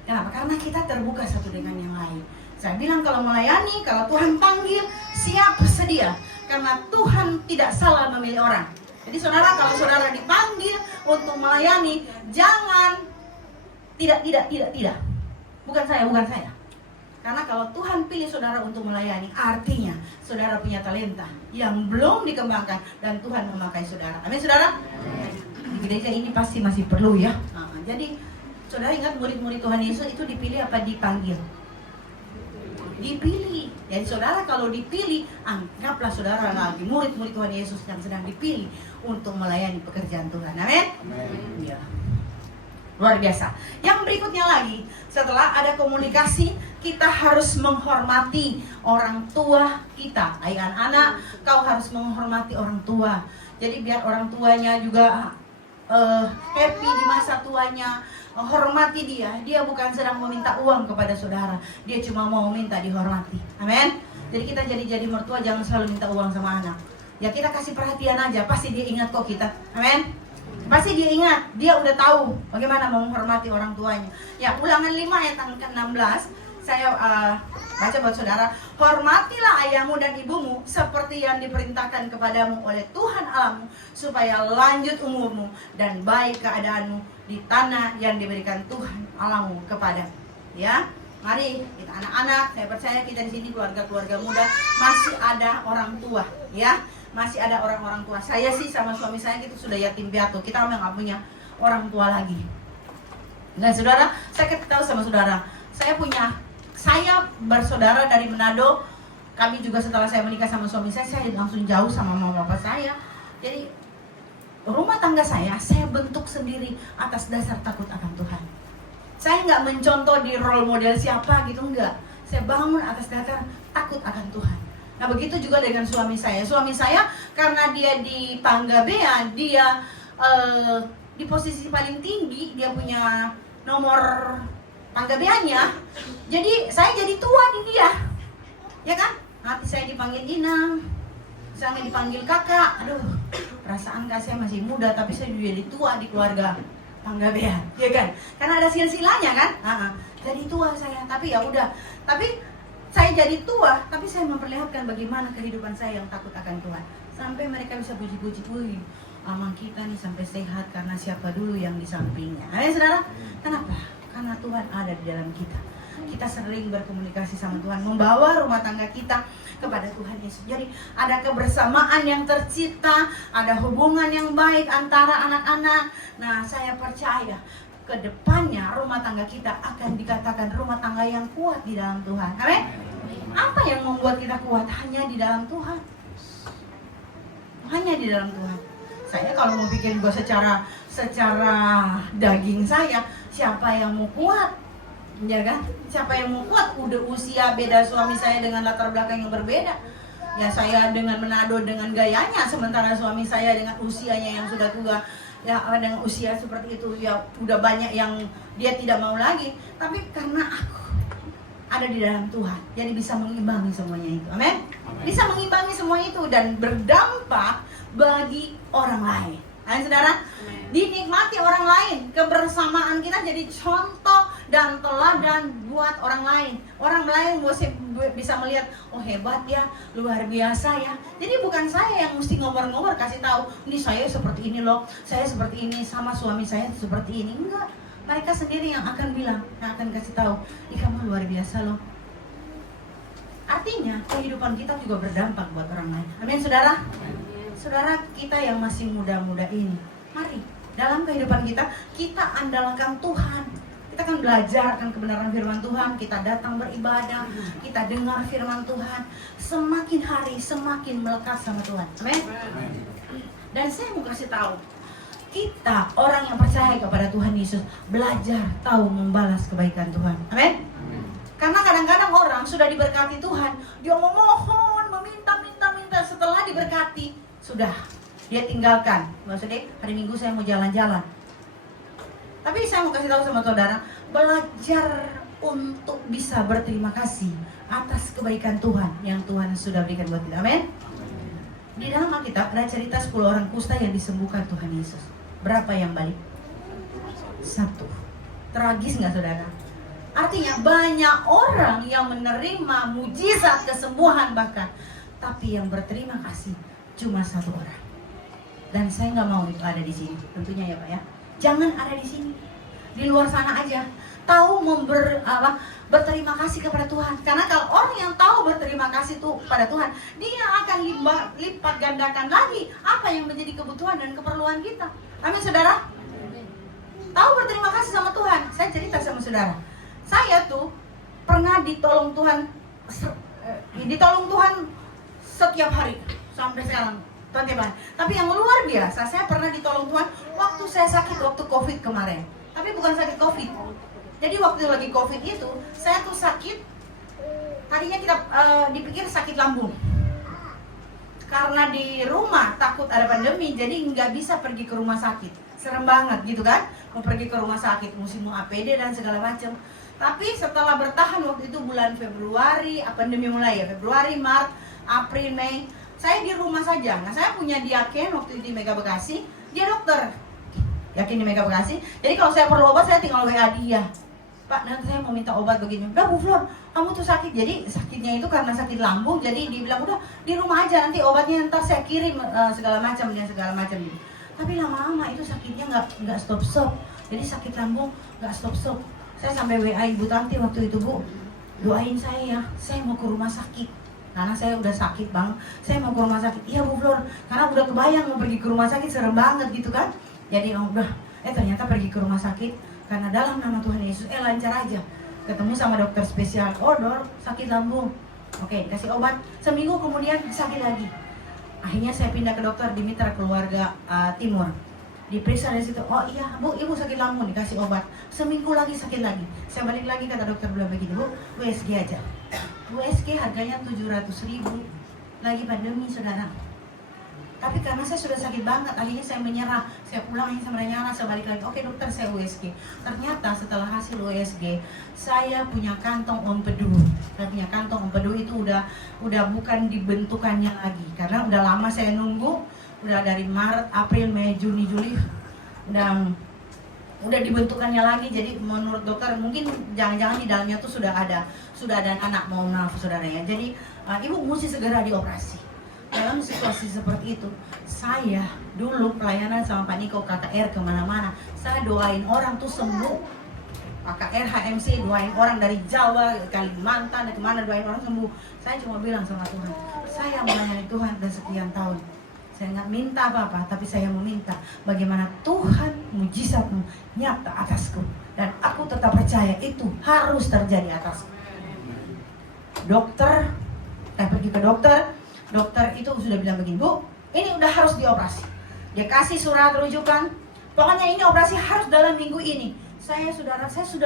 Kenapa? Karena kita terbuka satu dengan yang lain. Saya bilang kalau melayani, kalau Tuhan panggil, siap sedia. Karena Tuhan tidak salah memilih orang. Jadi saudara, kalau saudara dipanggil untuk melayani, jangan tidak. Bukan saya. Karena kalau Tuhan pilih saudara untuk melayani, artinya saudara punya talenta yang belum dikembangkan dan Tuhan memakai saudara. Amin saudara? Di gereja ini pasti masih perlu ya. Jadi saudara ingat murid-murid Tuhan Yesus itu dipilih apa dipanggil? Dipilih. Jadi saudara kalau dipilih, anggaplah saudara lagi murid-murid Tuhan Yesus yang sedang dipilih untuk melayani pekerjaan Tuhan. Amin? Ya. Luar biasa. Yang berikutnya lagi, setelah ada komunikasi, kita harus menghormati orang tua kita. Hai anak-anak, kau harus menghormati orang tua. Jadi biar orang tuanya juga happy di masa tuanya. Hormati dia. Dia bukan sedang meminta uang kepada saudara. Dia cuma mau minta dihormati. Amin. Jadi kita jadi mertua jangan selalu minta uang sama anak. Ya kita kasih perhatian aja. Pasti dia ingat kok kita. Amin. Pasti dia ingat. Dia udah tahu bagaimana menghormati orang tuanya. Ya Ulangan 5 ayat 16. Saya baca buat saudara. Hormatilah ayahmu dan ibumu seperti yang diperintahkan kepadamu oleh Tuhan Allahmu, supaya lanjut umurmu dan baik keadaanmu di tanah yang diberikan Tuhan Allahmu kepadamu. Ya, mari kita anak-anak, saya percaya kita di sini keluarga-keluarga muda masih ada orang tua, ya, masih ada orang-orang tua. Saya sih sama suami saya itu sudah yatim piatu, kita memang nggak punya orang tua lagi. Nah, saudara, saya kasih tahu sama saudara, saya bersaudara dari Manado. Kami juga setelah saya menikah sama suami saya langsung jauh sama mama bapak saya. Jadi rumah tangga saya bentuk sendiri atas dasar takut akan Tuhan. Saya nggak mencontoh di role model siapa gitu, enggak. Saya bangun atas dasar takut akan Tuhan. Nah begitu juga dengan suami saya. Suami saya karena dia di Panggabean, dia di posisi paling tinggi, dia punya nomor Panggabeannya. Jadi saya jadi tua di dia, ya kan? Nanti saya dipanggil Inang, saya dipanggil kakak. Aduh, perasaan saya masih muda, tapi saya jadi tua di keluarga Panggabean, ya kan? Karena ada silsilanya kan? Jadi tua saya, tapi ya udah. Tapi saya jadi tua, tapi saya memperlihatkan bagaimana kehidupan saya yang takut akan Tuhan. Sampai mereka bisa puji-puji, wih, aman kita nih sampai sehat karena siapa dulu yang di sampingnya. Ayo saudara, kenapa? Karena Tuhan ada di dalam kita. Kita sering berkomunikasi sama Tuhan, membawa rumah tangga kita kepada Tuhan Yesus. Jadi ada kebersamaan yang tercipta, ada hubungan yang baik antara anak-anak. Nah, saya percaya ke depannya rumah tangga kita akan dikatakan rumah tangga yang kuat di dalam Tuhan. Amin. Apa yang membuat kita kuat? Hanya di dalam Tuhan. Hanya di dalam Tuhan. Saya kalau mau bikin gue secara daging saya, siapa yang mau kuat? Ya kan? Siapa yang mau kuat? Udah usia beda suami saya dengan latar belakang yang berbeda. Ya saya dengan Manado dengan gayanya, sementara suami saya dengan usianya yang sudah tua. Ya dengan usia seperti itu, ya udah banyak yang dia tidak mau lagi. Tapi karena ada di dalam Tuhan. Jadi bisa mengimbangi semuanya itu. Amin. Bisa mengimbangi semua itu dan berdampak bagi orang lain. Amin, saudara. Dinikmati orang lain. Kebersamaan kita jadi contoh dan teladan buat orang lain. Orang lain bisa melihat, oh hebat ya, luar biasa ya. Jadi bukan saya yang mesti ngobrol-ngobrol kasih tahu, ini saya seperti ini loh, saya seperti ini, sama suami saya seperti ini. Enggak. Mereka sendiri yang akan bilang, yang akan kasih tahu, ih kamu luar biasa loh. Artinya kehidupan kita juga berdampak buat orang lain. Amin, saudara. Saudara kita yang masih muda-muda ini, mari dalam kehidupan kita, kita andalkan Tuhan. Kita akan belajar akan kebenaran firman Tuhan. Kita datang beribadah, kita dengar firman Tuhan. Semakin hari semakin melekat sama Tuhan. Amin. Dan saya mau kasih tahu, kita orang yang percaya kepada Tuhan Yesus belajar tahu membalas kebaikan Tuhan. Amin. Karena kadang-kadang orang sudah diberkati Tuhan, dia memohon, meminta, setelah diberkati, sudah dia tinggalkan. Nggak usah deh, hari Minggu saya mau jalan-jalan. Tapi saya mau kasih tahu sama saudara, belajar untuk bisa berterima kasih atas kebaikan Tuhan yang Tuhan sudah berikan buat kita. Amin. Di dalam Alkitab ada cerita 10 orang kusta yang disembuhkan Tuhan Yesus. Berapa yang balik? 1. Tragis nggak, saudara? Artinya banyak orang yang menerima mujizat kesembuhan bahkan, tapi yang berterima kasih cuma 1 orang. Dan saya nggak mau itu ada di sini, tentunya ya Pak ya. Jangan ada di sini, di luar sana aja. Tahu berterima kasih kepada Tuhan. Karena kalau orang yang tahu berterima kasih tuh pada Tuhan, dia akan lipat gandakan lagi apa yang menjadi kebutuhan dan keperluan kita. Amin, saudara. Tahu berterima kasih sama Tuhan. Saya cerita sama saudara, saya tuh pernah ditolong Tuhan setiap hari sampai sekarang. Tapi yang luar biasa, saya pernah ditolong Tuhan waktu saya sakit, waktu COVID kemarin. Tapi bukan sakit COVID. Jadi waktu lagi COVID itu, saya tuh sakit. Tadinya kita dipikir sakit lambung. Karena di rumah takut ada pandemi, jadi nggak bisa pergi ke rumah sakit. Serem banget gitu kan, mau pergi ke rumah sakit, mesti mau APD dan segala macam. Tapi setelah bertahan waktu itu bulan Februari, pandemi mulai ya, Februari, Maret, April, Mei, saya di rumah saja. Nah, saya punya diaken waktu itu di Mega Bekasi, dia dokter. Yakin di Mega Bekasi. Jadi kalau saya perlu obat, saya tinggal WA dia. Pak, nanti saya mau minta obat begini. Udah Bu Flor, kamu tuh sakit. Jadi sakitnya itu karena sakit lambung. Jadi dibilang udah di rumah aja, nanti obatnya ntar saya kirim segala macam. Tapi lama-lama itu sakitnya nggak stop. Jadi sakit lambung nggak stop. Saya sampai WA Ibu Tanti waktu itu, Bu, doain saya ya, saya mau ke rumah sakit. Karena saya udah sakit bang, saya mau ke rumah sakit. Iya Bu Flor, karena udah kebayang mau pergi ke rumah sakit, serem banget gitu kan. Jadi udah, ternyata pergi ke rumah sakit. Karena dalam nama Tuhan Yesus, lancar aja. Ketemu sama dokter spesial, Dor, sakit lambung. Oke, kasih obat. Seminggu kemudian sakit lagi. Akhirnya saya pindah ke dokter di Mitra Keluarga Timur. Diperiksa dari situ, oh iya Bu, ibu sakit lambung, dikasih obat. Seminggu lagi sakit lagi. Saya balik lagi, kata dokter bilang begini, Bu, USG aja. USG harganya 700.000. Lagi pandemi, saudara. Tapi karena saya sudah sakit banget, akhirnya saya menyerah. Saya pulang, akhirnya saya menyerah, saya balik lagi. Oke dokter, saya USG. Ternyata setelah hasil USG, saya punya kantong empedu. Saya punya kantong empedu itu udah bukan dibentukannya lagi. Karena udah lama saya nunggu, udah dari Maret, April, Mei, Juni, Juli, dan udah dibentukannya lagi. Jadi menurut dokter mungkin jangan-jangan di dalamnya tuh sudah ada anak, mohon maaf saudara ya. Jadi ibu mesti segera dioperasi. Dalam situasi seperti itu, saya dulu pelayanan sama Pak Niko KKR kemana-mana, saya doain orang tuh sembuh. KKR HMC doain orang dari Jawa, Kalimantan, kemana doain orang sembuh. Saya cuma bilang sama Tuhan, saya melayani Tuhan dan sekian tahun. Saya nggak minta apa-apa, tapi saya meminta bagaimana Tuhan mujizatmu nyata atasku. Dan aku tetap percaya itu harus terjadi atasku. Saya pergi ke dokter itu sudah bilang begini, Bu, ini udah harus dioperasi. Dia kasih surat rujukan, pokoknya ini operasi harus dalam minggu ini. Saya sudah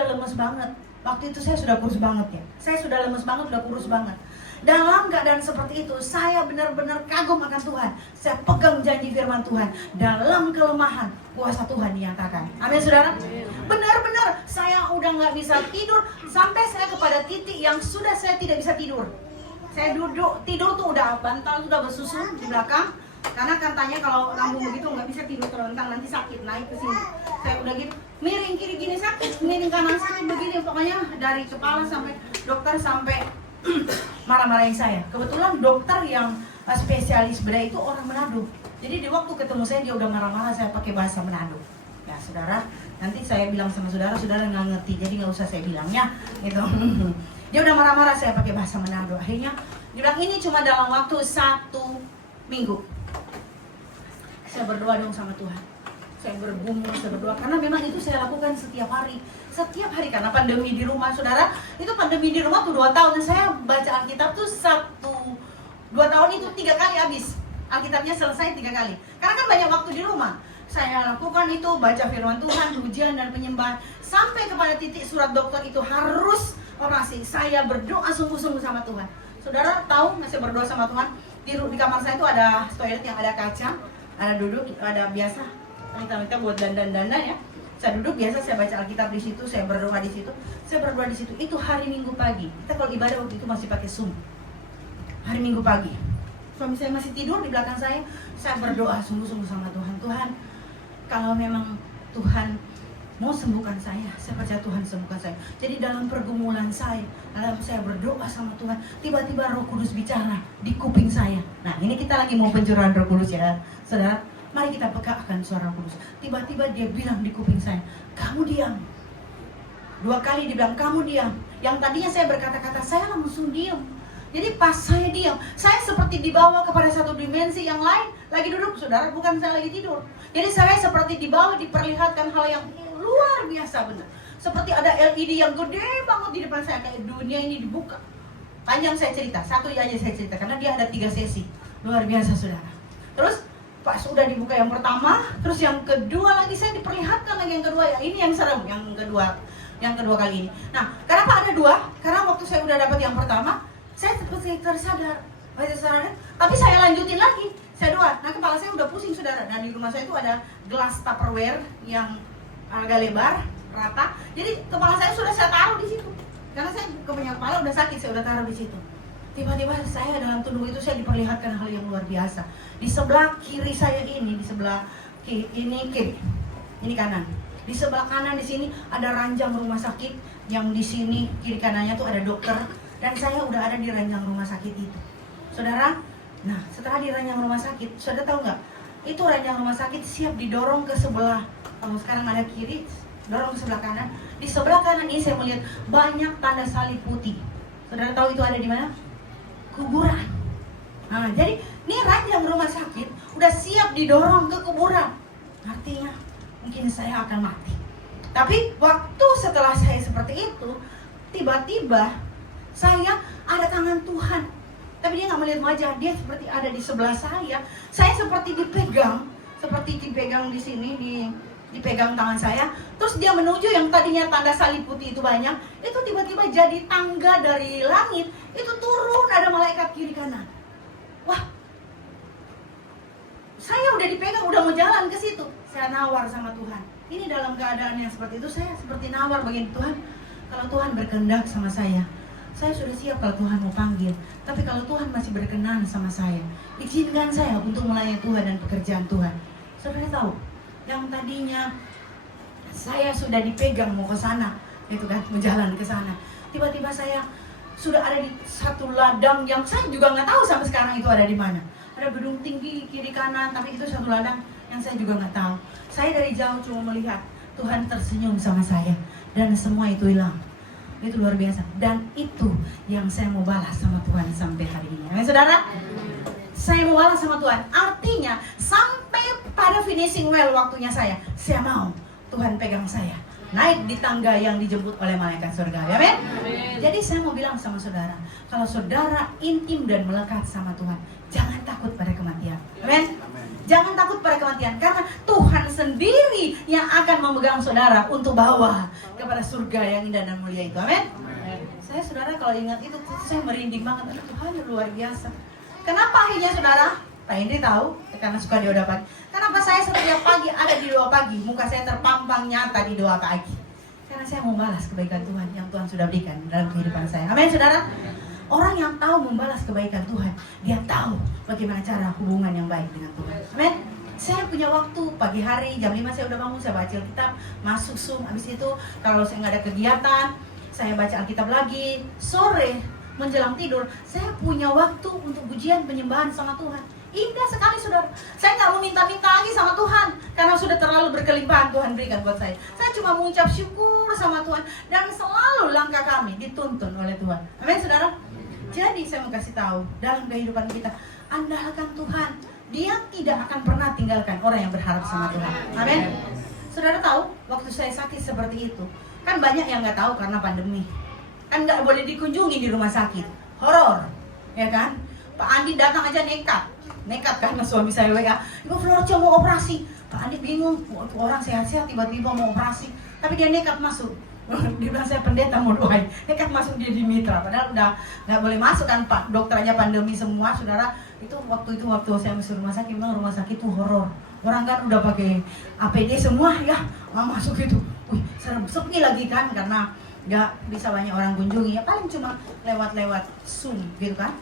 lemes banget. Waktu itu saya sudah kurus banget ya. Saya sudah lemes banget, sudah kurus banget. Dalam keadaan seperti itu, saya benar-benar kagum akan Tuhan. Saya pegang janji firman Tuhan. Dalam kelemahan, kuasa Tuhan dinyatakan. Amin saudara. Benar-benar saya udah gak bisa tidur. Sampai saya kepada titik yang sudah saya tidak bisa tidur. Saya duduk, tidur tuh udah bantal sudah bersusun di belakang. Karena katanya kalau lambung begitu nggak bisa tidur terlentang, nanti sakit naik ke sini. Saya udah gitu, miring kiri gini sakit, miring kanan sakit begini, pokoknya dari kepala sampai dokter sampai marah-marahin saya. Kebetulan dokter yang spesialis bedah itu orang Manado. Jadi di waktu ketemu saya dia udah marah-marah saya pakai bahasa Manado. Ya saudara, nanti saya bilang sama saudara, saudara nggak ngerti, jadi nggak usah saya bilangnya gitu. Dia udah marah-marah saya pakai bahasa Manado. Akhirnya dia bilang ini cuma dalam waktu 1 minggu. Saya berdoa dong sama Tuhan. Saya bergumul, saya berdoa. Karena memang itu saya lakukan setiap hari. Setiap hari, karena pandemi di rumah, saudara. Itu pandemi di rumah tuh 2 tahun. Dan saya baca Alkitab tuh 2 tahun itu 3 kali habis. Alkitabnya selesai 3 kali. Karena kan banyak waktu di rumah. Saya lakukan itu, baca firman Tuhan, ujian dan penyembahan. Sampai kepada titik surat dokter itu harus operasi. Saya berdoa sungguh-sungguh sama Tuhan. Saudara tahu, saya berdoa sama Tuhan. Di kamar saya itu ada toilet yang ada kaca. Ada duduk, ada biasa kita buat dandan ya. Saya duduk biasa, saya baca Alkitab di situ, saya berdoa di situ, Itu hari Minggu pagi. Kita kalau ibadah waktu itu masih pakai Zoom. Hari Minggu pagi. Suami saya masih tidur di belakang saya. Saya berdoa sungguh-sungguh sama Tuhan. Tuhan, kalau memang Tuhan mau sembuhkan saya percaya Tuhan sembuhkan saya. Jadi dalam pergumulan saya berdoa sama Tuhan, tiba-tiba Roh Kudus bicara di kuping saya. Nah, ini kita lagi mau pencurahan Roh Kudus ya, saudara. Mari kita pekakan suara Roh Kudus. Tiba-tiba dia bilang di kuping saya, kamu diam. 2 kali dia bilang, kamu diam. Yang tadinya saya berkata-kata, saya langsung diam. Jadi pas saya diam, saya seperti dibawa kepada satu dimensi yang lain. Lagi duduk, saudara, bukan saya lagi tidur. Jadi saya seperti dibawa, diperlihatkan hal yang luar biasa benar. Seperti ada LED yang gede banget di depan saya, kayak dunia ini dibuka. Panjang saya cerita, satu aja saya cerita, karena dia ada 3 sesi. Luar biasa saudara. Terus pas sudah dibuka yang pertama, terus yang kedua lagi saya diperlihatkan lagi yang kedua. Ya, ini yang serem, yang kedua kali ini. Nah, kenapa ada 2? Karena waktu saya udah dapat yang pertama, saya seperti tersadar, tapi saya lanjutin lagi, saya doa. Nah, kepala saya udah pusing saudara. Dan di rumah saya itu ada gelas Tupperware yang agak lebar, rata. Jadi kepala saya sudah saya taruh di situ. Karena saya kepala udah sakit, saya udah taruh di situ. Tiba-tiba saya dalam tubuh itu saya diperlihatkan hal yang luar biasa. Di sebelah kiri saya ini, di sebelah kiri, ini kanan. Di sebelah kanan di sini ada ranjang rumah sakit, yang di sini kiri kanannya tuh ada dokter. Dan saya udah ada di ranjang rumah sakit itu, saudara. Nah, setelah di ranjang rumah sakit, saudara tahu nggak? Itu ranjang rumah sakit siap didorong ke sebelah. Kalau sekarang ada kiri, dorong ke sebelah kanan. Di sebelah kanan ini saya melihat banyak tanda salib putih. Saudara tahu itu ada di mana? Kuburan. Nah, jadi ini ranjang rumah sakit udah siap didorong ke kuburan. Artinya mungkin saya akan mati. Tapi waktu setelah saya seperti itu, tiba-tiba saya ada tangan Tuhan. Tapi dia nggak melihat wajah, dia seperti ada di sebelah saya. Saya seperti dipegang di sini, dipegang tangan saya. Terus dia menuju yang tadinya tanda salib putih itu banyak, itu tiba-tiba jadi tangga dari langit. Itu turun, ada malaikat kiri kanan. Wah, saya udah dipegang, udah mau jalan ke situ. Saya nawar sama Tuhan. Ini dalam keadaan yang seperti itu, saya seperti nawar bagi Tuhan. Kalau Tuhan berkehendak sama saya sudah siap kalau Tuhan mau panggil. Tapi kalau Tuhan masih berkenan sama saya, izinkan saya untuk melayani Tuhan dan pekerjaan Tuhan. Saudara tahu, yang tadinya saya sudah dipegang mau ke sana, itu kan, menjalan ke sana. Tiba-tiba saya sudah ada di satu ladang yang saya juga nggak tahu sampai sekarang itu ada di mana. Ada gedung tinggi kiri kanan, tapi itu satu ladang yang saya juga nggak tahu. Saya dari jauh cuma melihat Tuhan tersenyum sama saya dan semua itu hilang. Itu luar biasa. Dan itu yang saya mau balas sama Tuhan sampai hari ini. Amin, saudara? Saya mau balas sama Tuhan. Artinya sampai pada finishing well waktunya saya mau Tuhan pegang saya. naik di tangga yang dijemput oleh malaikat surga. Amin. Jadi saya mau bilang sama saudara, kalau saudara intim dan melekat sama Tuhan, jangan takut pada kematian. Amin. Jangan takut pada kematian, karena Tuhan sendiri yang akan memegang saudara untuk bawa kepada surga yang indah dan mulia itu. Amin. Saya saudara kalau ingat itu saya merinding banget. Aduh, Tuhan luar biasa. Kenapa akhirnya saudara? Pak Indri tahu, karena suka di doa pagi. Kenapa saya setiap pagi ada di doa pagi? Muka saya terpampang nyata di doa pagi. Karena saya mau balas kebaikan Tuhan yang Tuhan sudah berikan dalam kehidupan saya. Amin, saudara. Orang yang tahu membalas kebaikan Tuhan, dia tahu bagaimana cara hubungan yang baik dengan Tuhan. Amin. Saya punya waktu pagi hari jam 5 saya udah bangun, saya baca Alkitab, masuk Zoom. Habis itu kalau saya nggak ada kegiatan, saya baca Alkitab lagi. Sore menjelang tidur, saya punya waktu untuk pujian penyembahan sama Tuhan. Indah sekali saudara. Saya nggak mau minta-minta lagi sama Tuhan, karena sudah terlalu berkelimpahan Tuhan berikan buat saya. Saya cuma mengucap syukur sama Tuhan, dan selalu langkah kami dituntun oleh Tuhan. Amin saudara. Jadi saya mau kasih tahu, dalam kehidupan kita, andalkan Tuhan. Dia tidak akan pernah tinggalkan orang yang berharap sama Tuhan. Amin. Saudara tahu, waktu saya sakit seperti itu, kan banyak yang nggak tahu karena pandemi. Kan nggak boleh dikunjungi di rumah sakit, horor, ya kan? Pak Andi datang aja nekat karena suami saya WA, Ibu Florcia mau operasi. Pak Andi bingung, orang sehat-sehat tiba-tiba mau operasi, tapi dia nekat masuk. Dia bilang saya pendeta mau doain, nekat masuk dia di mitra, padahal udah nggak boleh masuk kan Pak, dokter aja pandemi semua saudara. Itu waktu saya masuk rumah sakit, memang rumah sakit itu horor. Orang kan udah pakai APD semua ya, masuk itu, serem, sepi lagi kan, karena nggak bisa banyak orang kunjungi, ya paling cuma lewat Zoom gitu kan,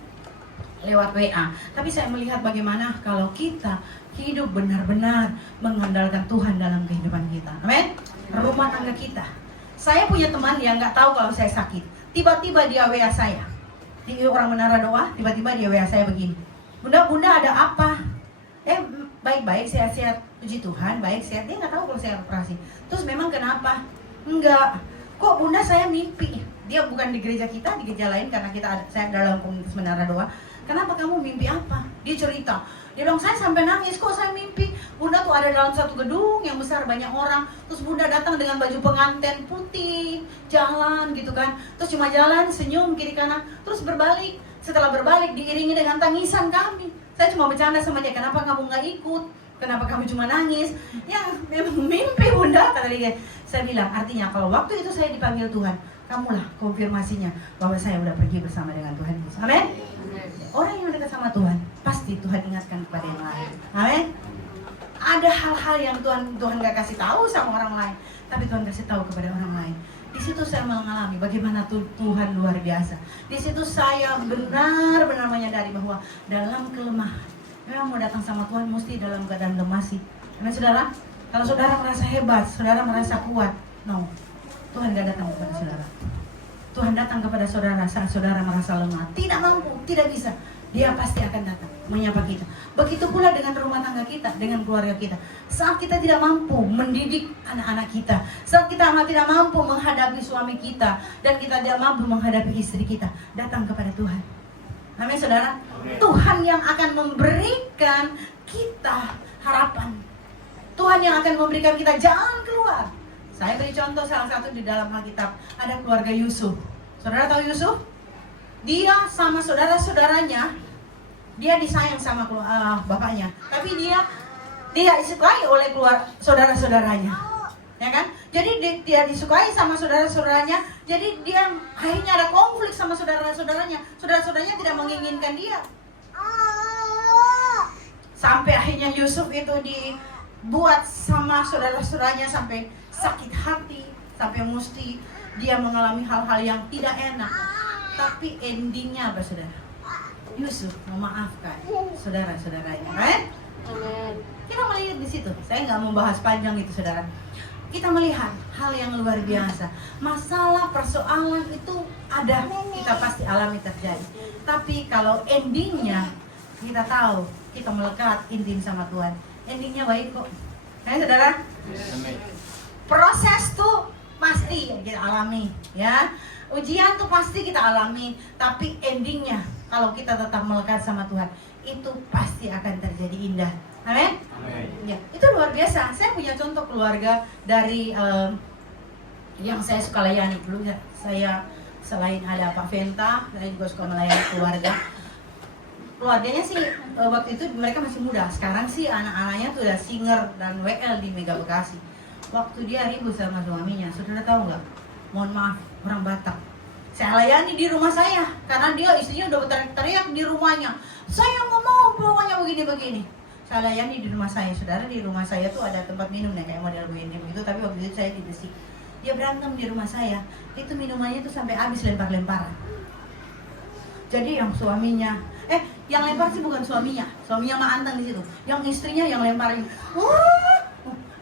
lewat WA. Tapi saya melihat bagaimana kalau kita hidup benar-benar mengandalkan Tuhan dalam kehidupan kita. Amin. Rumah tangga kita. Saya punya teman yang nggak tahu kalau saya sakit. Tiba-tiba dia WA saya. Dia orang menara doa, tiba-tiba dia WA saya begini. Bunda ada apa? Baik-baik, sehat-sehat. Puji Tuhan, baik, sehat. Dia nggak tahu kalau saya operasi. Terus memang kenapa? Enggak. Kok Bunda saya mimpi? Dia bukan di gereja kita, di gereja lain, karena saya dalam komunitas menara doa. Kenapa kamu mimpi apa? Dia cerita. Dia bilang, saya sampai nangis, kok saya mimpi Bunda tuh ada dalam satu gedung yang besar, banyak orang. Terus Bunda datang dengan baju pengantin putih, jalan gitu kan. Terus cuma jalan, senyum kiri kanan, terus berbalik. Setelah berbalik diiringi dengan tangisan kami. Saya cuma bercanda sama dia, kenapa kamu gak ikut? Kenapa kamu cuma nangis? Ya memang mimpi Bunda, kata dia. Saya bilang, artinya kalau waktu itu saya dipanggil Tuhan, kamulah konfirmasinya bahwa saya udah pergi bersama dengan Tuhan Yesus. Amin. Orang yang dekat sama Tuhan, pasti Tuhan ingatkan kepada yang lain. Amin. Ada hal-hal yang Tuhan gak kasih tahu sama orang lain, tapi Tuhan kasih tahu kepada orang lain. Di situ saya mengalami bagaimana Tuhan luar biasa. Di situ saya benar-benar menyadari bahwa dalam kelemahan, memang mau datang sama Tuhan mesti dalam keadaan lemah sih. Karena saudara, kalau saudara merasa hebat, saudara merasa kuat, no, Tuhan gak datang kepada saudara. Tuhan datang kepada saudara saat saudara merasa lemah, tidak mampu, tidak bisa. Dia pasti akan datang menyapa kita. Begitu pula dengan rumah tangga kita, dengan keluarga kita. Saat kita tidak mampu mendidik anak-anak kita, saat kita tidak mampu menghadapi suami kita, dan kita tidak mampu menghadapi istri kita, datang kepada Tuhan. Amin saudara. Tuhan yang akan memberikan kita harapan. Tuhan yang akan memberikan kita jalan keluar. Saya beri contoh salah satu di dalam Alkitab, ada keluarga Yusuf. Saudara tahu Yusuf? Dia sama saudara-saudaranya, dia disayang sama bapaknya, tapi dia disukai oleh saudara-saudaranya, ya kan? Jadi dia disukai sama saudara-saudaranya, jadi dia akhirnya ada konflik sama saudara-saudaranya. Saudara-saudaranya tidak menginginkan dia, sampai akhirnya Yusuf itu dibuat sama saudara-saudaranya sampai sakit hati, sampai mesti dia mengalami hal-hal yang tidak enak. Tapi endingnya apa saudara? Yusuf memaafkan saudara-saudaranya, kan? Kita melihat di situ. Saya nggak mau bahas panjang itu saudara. Kita melihat hal yang luar biasa. Masalah, persoalan itu ada, kita pasti alami terjadi. Tapi kalau endingnya kita tahu, kita melekat intim sama Tuhan, endingnya baik kok. Saudara? Proses tuh pasti kita alami, ya. Ujian tuh pasti kita alami, tapi endingnya kalau kita tetap melekat sama Tuhan, itu pasti akan terjadi indah. Amin. Ya, itu luar biasa. Saya punya contoh keluarga dari yang saya suka layani. Dulu saya selain ada Pak Venta, saya juga suka melayani keluarga. Keluarganya sih waktu itu mereka masih muda. Sekarang sih anak-anaknya tuh udah singer dan WL di Mega Bekasi. Waktu dia ribut sama suaminya, saudara tahu nggak? Mohon maaf, orang Batak. Saya layani di rumah saya karena dia istrinya udah teriak-teriak di rumahnya. Saya nggak mau pokoknya begini-begini. Saya layani di rumah saya, saudara. Di rumah saya tuh ada tempat minum nih kayak model begini begitu. Tapi waktu itu saya di besi. Dia berantem di rumah saya. Itu minumannya tuh sampai habis lempar-lemparan. Jadi yang suaminya, yang lempar sih bukan suaminya mah anteng di situ. Yang istrinya yang lemparin.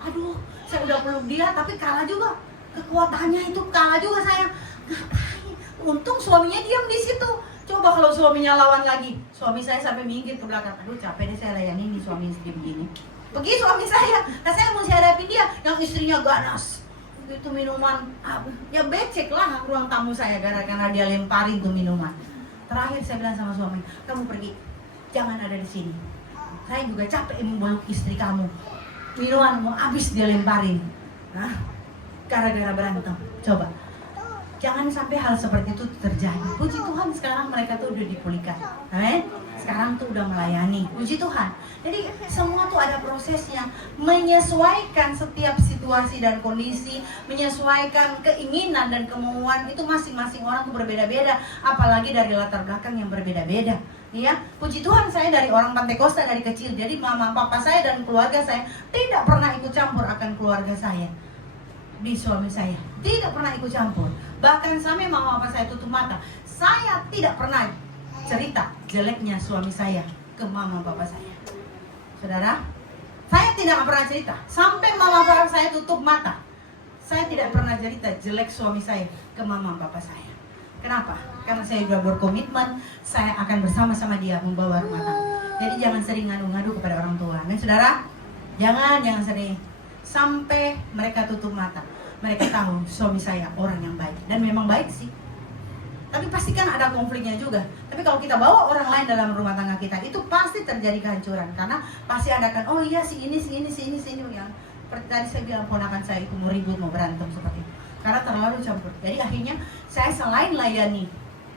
Aduh, saya udah peluk dia tapi kalah juga. Kekuatannya itu kalah juga saya. Ngapain? Untung suaminya diam di situ. Coba kalau suaminya lawan lagi, suami saya sampai minggir ke belakang. Aduh, capek deh saya layani nih suami istri begini. Pergi suami saya, nah saya mesti hadapin dia. Yang istrinya ganas. Itu minuman, ya becek lah ruang tamu saya gara-gara dia lemparin tuh minuman. Terakhir saya bilang sama suami, kamu pergi, jangan ada di sini. Saya juga capek membeluk istri kamu. Minuman mau habis dia lemparin. Nah, gara-gara berantem. Coba, jangan sampai hal seperti itu terjadi. Puji Tuhan sekarang mereka tuh udah dipulihkan. Amin. Sekarang tuh udah melayani. Puji Tuhan. Jadi semua tuh ada prosesnya, menyesuaikan setiap situasi dan kondisi, menyesuaikan keinginan dan kemauan itu masing-masing orang tuh berbeda-beda, apalagi dari latar belakang yang berbeda-beda. Ya, puji Tuhan saya dari orang Pantai Kosta dari kecil. Jadi mama papa saya dan keluarga saya tidak pernah ikut campur akan keluarga saya. Di suami saya tidak pernah ikut campur. Bahkan sampai mama papa saya tutup mata. Saya tidak pernah cerita jeleknya suami saya ke mama papa saya. Saudara, saya tidak pernah cerita. Sampai mama papa saya tutup mata, saya tidak pernah cerita jelek suami saya ke mama papa saya. Kenapa? Karena saya sudah berkomitmen, saya akan bersama-sama dia membawa rumah tangga. Jadi jangan sering ngadu-ngadu kepada orang tua. Nah, saudara, jangan sering. Sampai mereka tutup mata, mereka tahu suami saya orang yang baik. Dan memang baik sih. Tapi pasti kan ada konfliknya juga. Tapi kalau kita bawa orang lain dalam rumah tangga kita, itu pasti terjadi kehancuran. Karena pasti ada kan, oh iya si ini. Yang seperti tadi saya bilang, ponakan saya itu mau ribut, mau berantem seperti itu. Karena terlalu campur. Jadi akhirnya saya selain layani,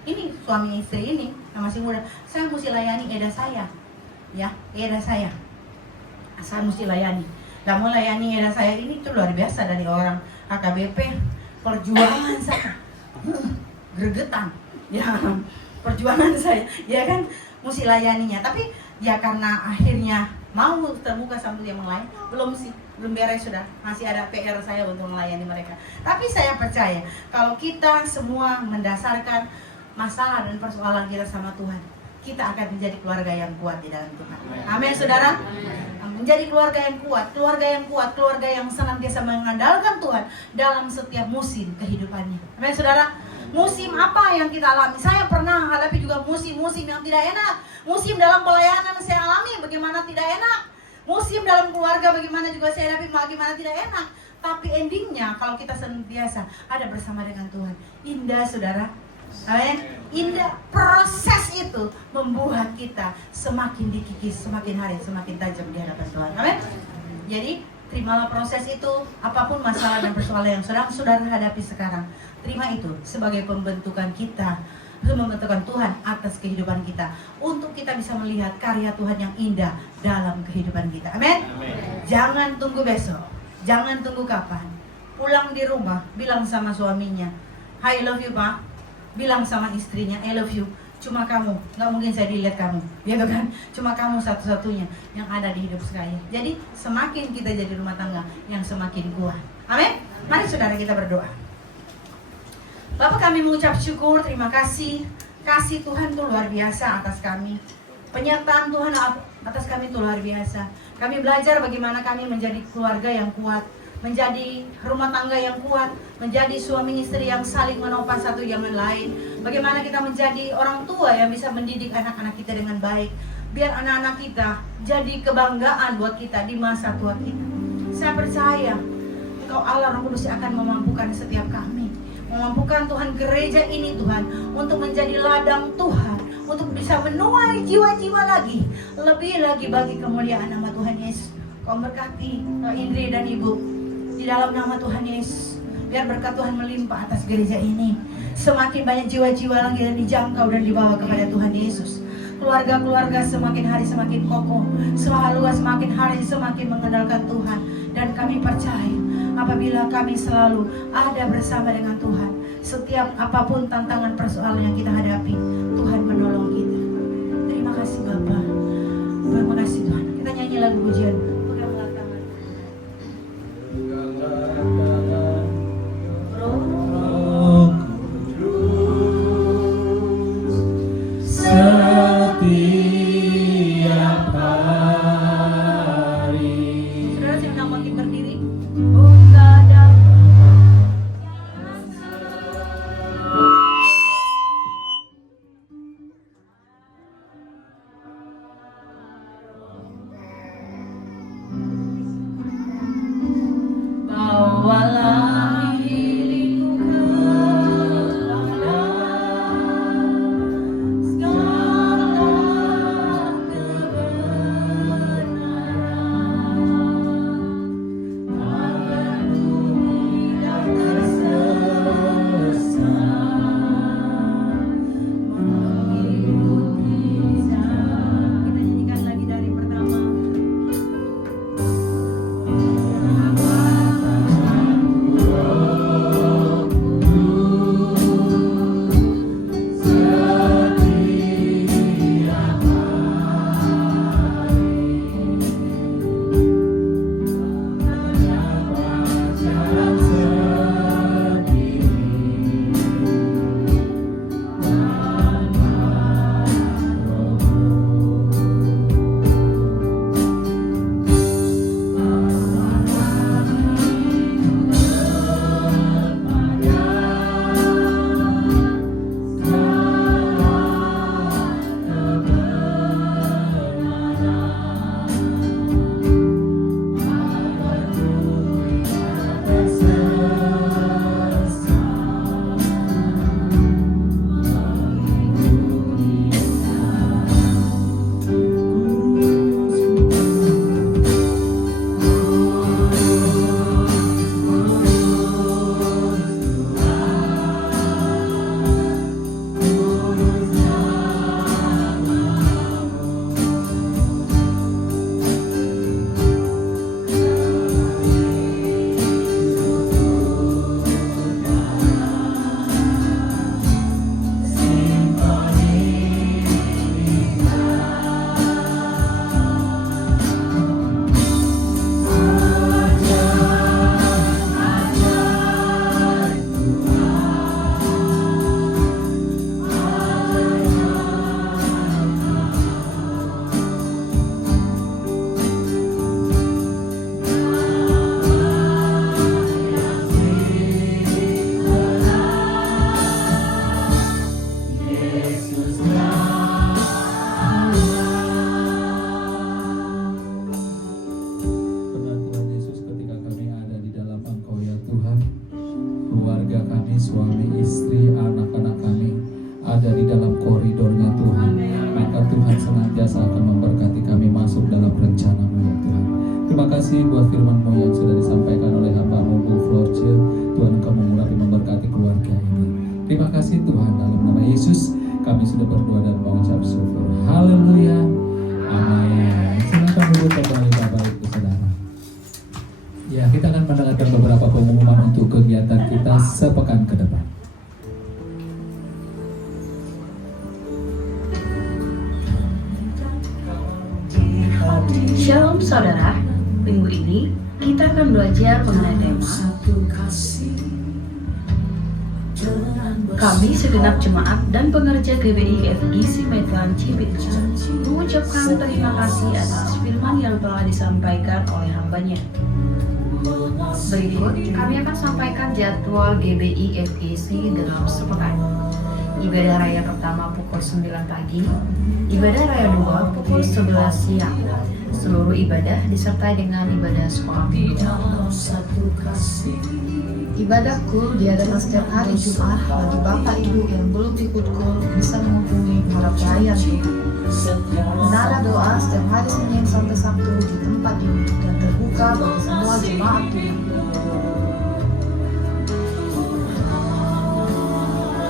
ini suami istri ini, yang masih muda, saya mesti layani eda saya. Ya, eda saya. Saya mesti layani. Dan melayani eda saya ini tuh luar biasa dari orang AKBP. Perjuangan saya. Gregetan ya, perjuangan saya ya kan mesti layaninya. Tapi ya karena akhirnya mau terbuka sama yang lain, belum beres, sudah masih ada PR saya untuk melayani mereka. Tapi saya percaya kalau kita semua mendasarkan masalah dan persoalan kita sama Tuhan, kita akan menjadi keluarga yang kuat di dalam Tuhan. Amin, saudara. Menjadi keluarga yang kuat, keluarga yang senantiasa mengandalkan Tuhan dalam setiap musim kehidupannya. Amin, saudara. Musim apa yang kita alami? Saya pernah hadapi juga musim-musim yang tidak enak. Musim dalam pelayanan saya alami bagaimana tidak enak. Musim dalam keluarga bagaimana juga saya hadapi bagaimana tidak enak. Tapi endingnya kalau kita senantiasa ada bersama dengan Tuhan, indah, saudara. Amin. Indah. Proses itu membuat kita semakin dikikis, semakin hari semakin tajam di hadapan Tuhan. Amin. Jadi terimalah proses itu, apapun masalah dan persoalan yang sedang saudara hadapi sekarang. Terima itu sebagai pembentukan kita, pembentukan Tuhan atas kehidupan kita, untuk kita bisa melihat karya Tuhan yang indah dalam kehidupan kita. Amin. Jangan tunggu besok, jangan tunggu kapan. Pulang di rumah, bilang sama suaminya, I love you Pak. Bilang sama istrinya, I love you. Cuma kamu, nggak mungkin saya dilihat kamu, gitu kan? Cuma kamu satu-satunya yang ada di hidup saya. Jadi semakin kita jadi rumah tangga yang semakin kuat. Amin. Mari saudara kita berdoa. Bapak, kami mengucap syukur, terima kasih. Kasih Tuhan itu luar biasa atas kami. Penyertaan Tuhan atas kami itu luar biasa. Kami belajar bagaimana kami menjadi keluarga yang kuat, menjadi rumah tangga yang kuat, menjadi suami istri yang saling menopang satu dengan lain. Bagaimana kita menjadi orang tua yang bisa mendidik anak-anak kita dengan baik, biar anak-anak kita jadi kebanggaan buat kita di masa tua kita. Saya percaya Engkau Allah Roh Kudus akan memampukan setiap kami, memampukan Tuhan gereja ini Tuhan untuk menjadi ladang Tuhan, untuk bisa menuai jiwa-jiwa lagi, lebih lagi bagi kemuliaan nama Tuhan Yesus. Kau berkati Indri dan Ibu di dalam nama Tuhan Yesus. Biar berkat Tuhan melimpah atas gereja ini. Semakin banyak jiwa-jiwa lagi yang dijangkau dan dibawa kepada Tuhan Yesus. Keluarga-keluarga semakin hari semakin kokoh, semakin hari semakin mengandalkan Tuhan. Dan kami percaya apabila kami selalu ada bersama dengan Tuhan, setiap apapun tantangan persoalan yang kita hadapi, Tuhan menolong kita. Terima kasih Bapa. Terima kasih Tuhan. Kita nyanyi lagu pujian. Peganglah tangan. Setiap hari. Saudara sedang makin berdiri. Oh, tak ada. Bawalah diriku kepada segala kebenaran, agar bumi dan tersesat mengikuti jalan. Kita nyanyikan lagi dari pertama. Benar Tuhan Yesus, ketika kami ada di dalam Engkau ya Tuhan, keluarga kami, suami, istri, anak-anak kami ada di dalam koridornya Tuhan, maka Tuhan senantiasa akan memberkati kami masuk dalam rencana-Mu ya Tuhan. Terima kasih buat firman-Mu yang sudah disampaikan oleh hamba-Mu Bu Florce. Tuhan, Engkau mengurapi memberkati keluarga ini. Terima kasih Tuhan, dalam nama Yesus kami sudah berdoa dan mengucap syukur. Haleluya. Amin. Silakan duduk kembali Bapak Ibu Saudara. Ya, kita akan mendengarkan beberapa pengumuman untuk kegiatan kita sepekan ke depan. Shalom saudara, minggu ini kita akan belajar mengenai tema kami segenap jemaat dan pengerja GBI FGC Medan Cibinong mengucapkan terima kasih atas firman yang telah disampaikan oleh hambanya. Berikut kami akan sampaikan jadwal GBI FGC dalam sepekan. Ibadah raya pertama pukul 9 pagi, ibadah raya 2 pukul 11 siang. Seluruh ibadah disertai dengan ibadah sekolah minggu. Ibadah kul diadakan setiap hari Jumat. Bagi Bapak Ibu yang belum ikut kul bisa menghubungi para pelayan. Menara doa setiap hari Senin sampai Sabtu di tempat ini dan terbuka bagi semua jemaat Tuhan.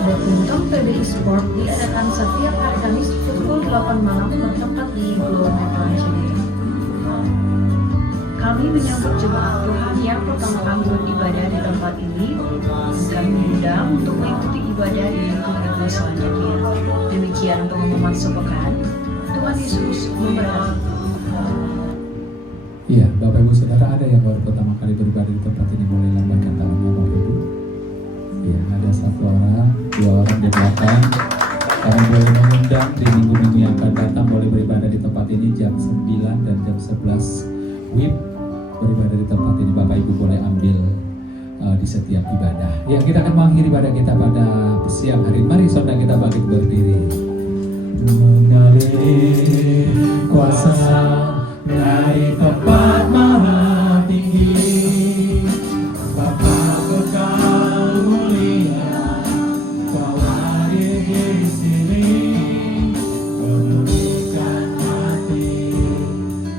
Badminton PBI Sport diadakan setiap hari Kamis pukul 8 malam bertempat di Gor Metro Jakarta. Kami menyambut jemaat Tuhan yang pertama kali beribadah di tempat ini. Kami diundang untuk mengikuti ibadah di minggu selanjutnya. Demikian pengumuman sepekan. Tuhan Yesus memberkati. Iya, Bapak Ibu Saudara, ada yang baru pertama kali beribadah di tempat ini, boleh lambaikan tangannya Bapak Ibu. Iya, ada 1 orang, 2 orang di belakang. Kami boleh mengundang di minggu-minggu yang akan datang, boleh beribadah di tempat ini jam 9 dan jam 11 WIB beribadah di tempat ini. Bapak Ibu boleh ambil di setiap ibadah. Ya, kita akan mengakhiri ibadah kita pada siang hari. Mari saudara kita bangkit berdiri. Mengalir kuasa dari tempat maha tinggi, Bapa kekal mulia, Kau hadir di sini, memulihkan hati,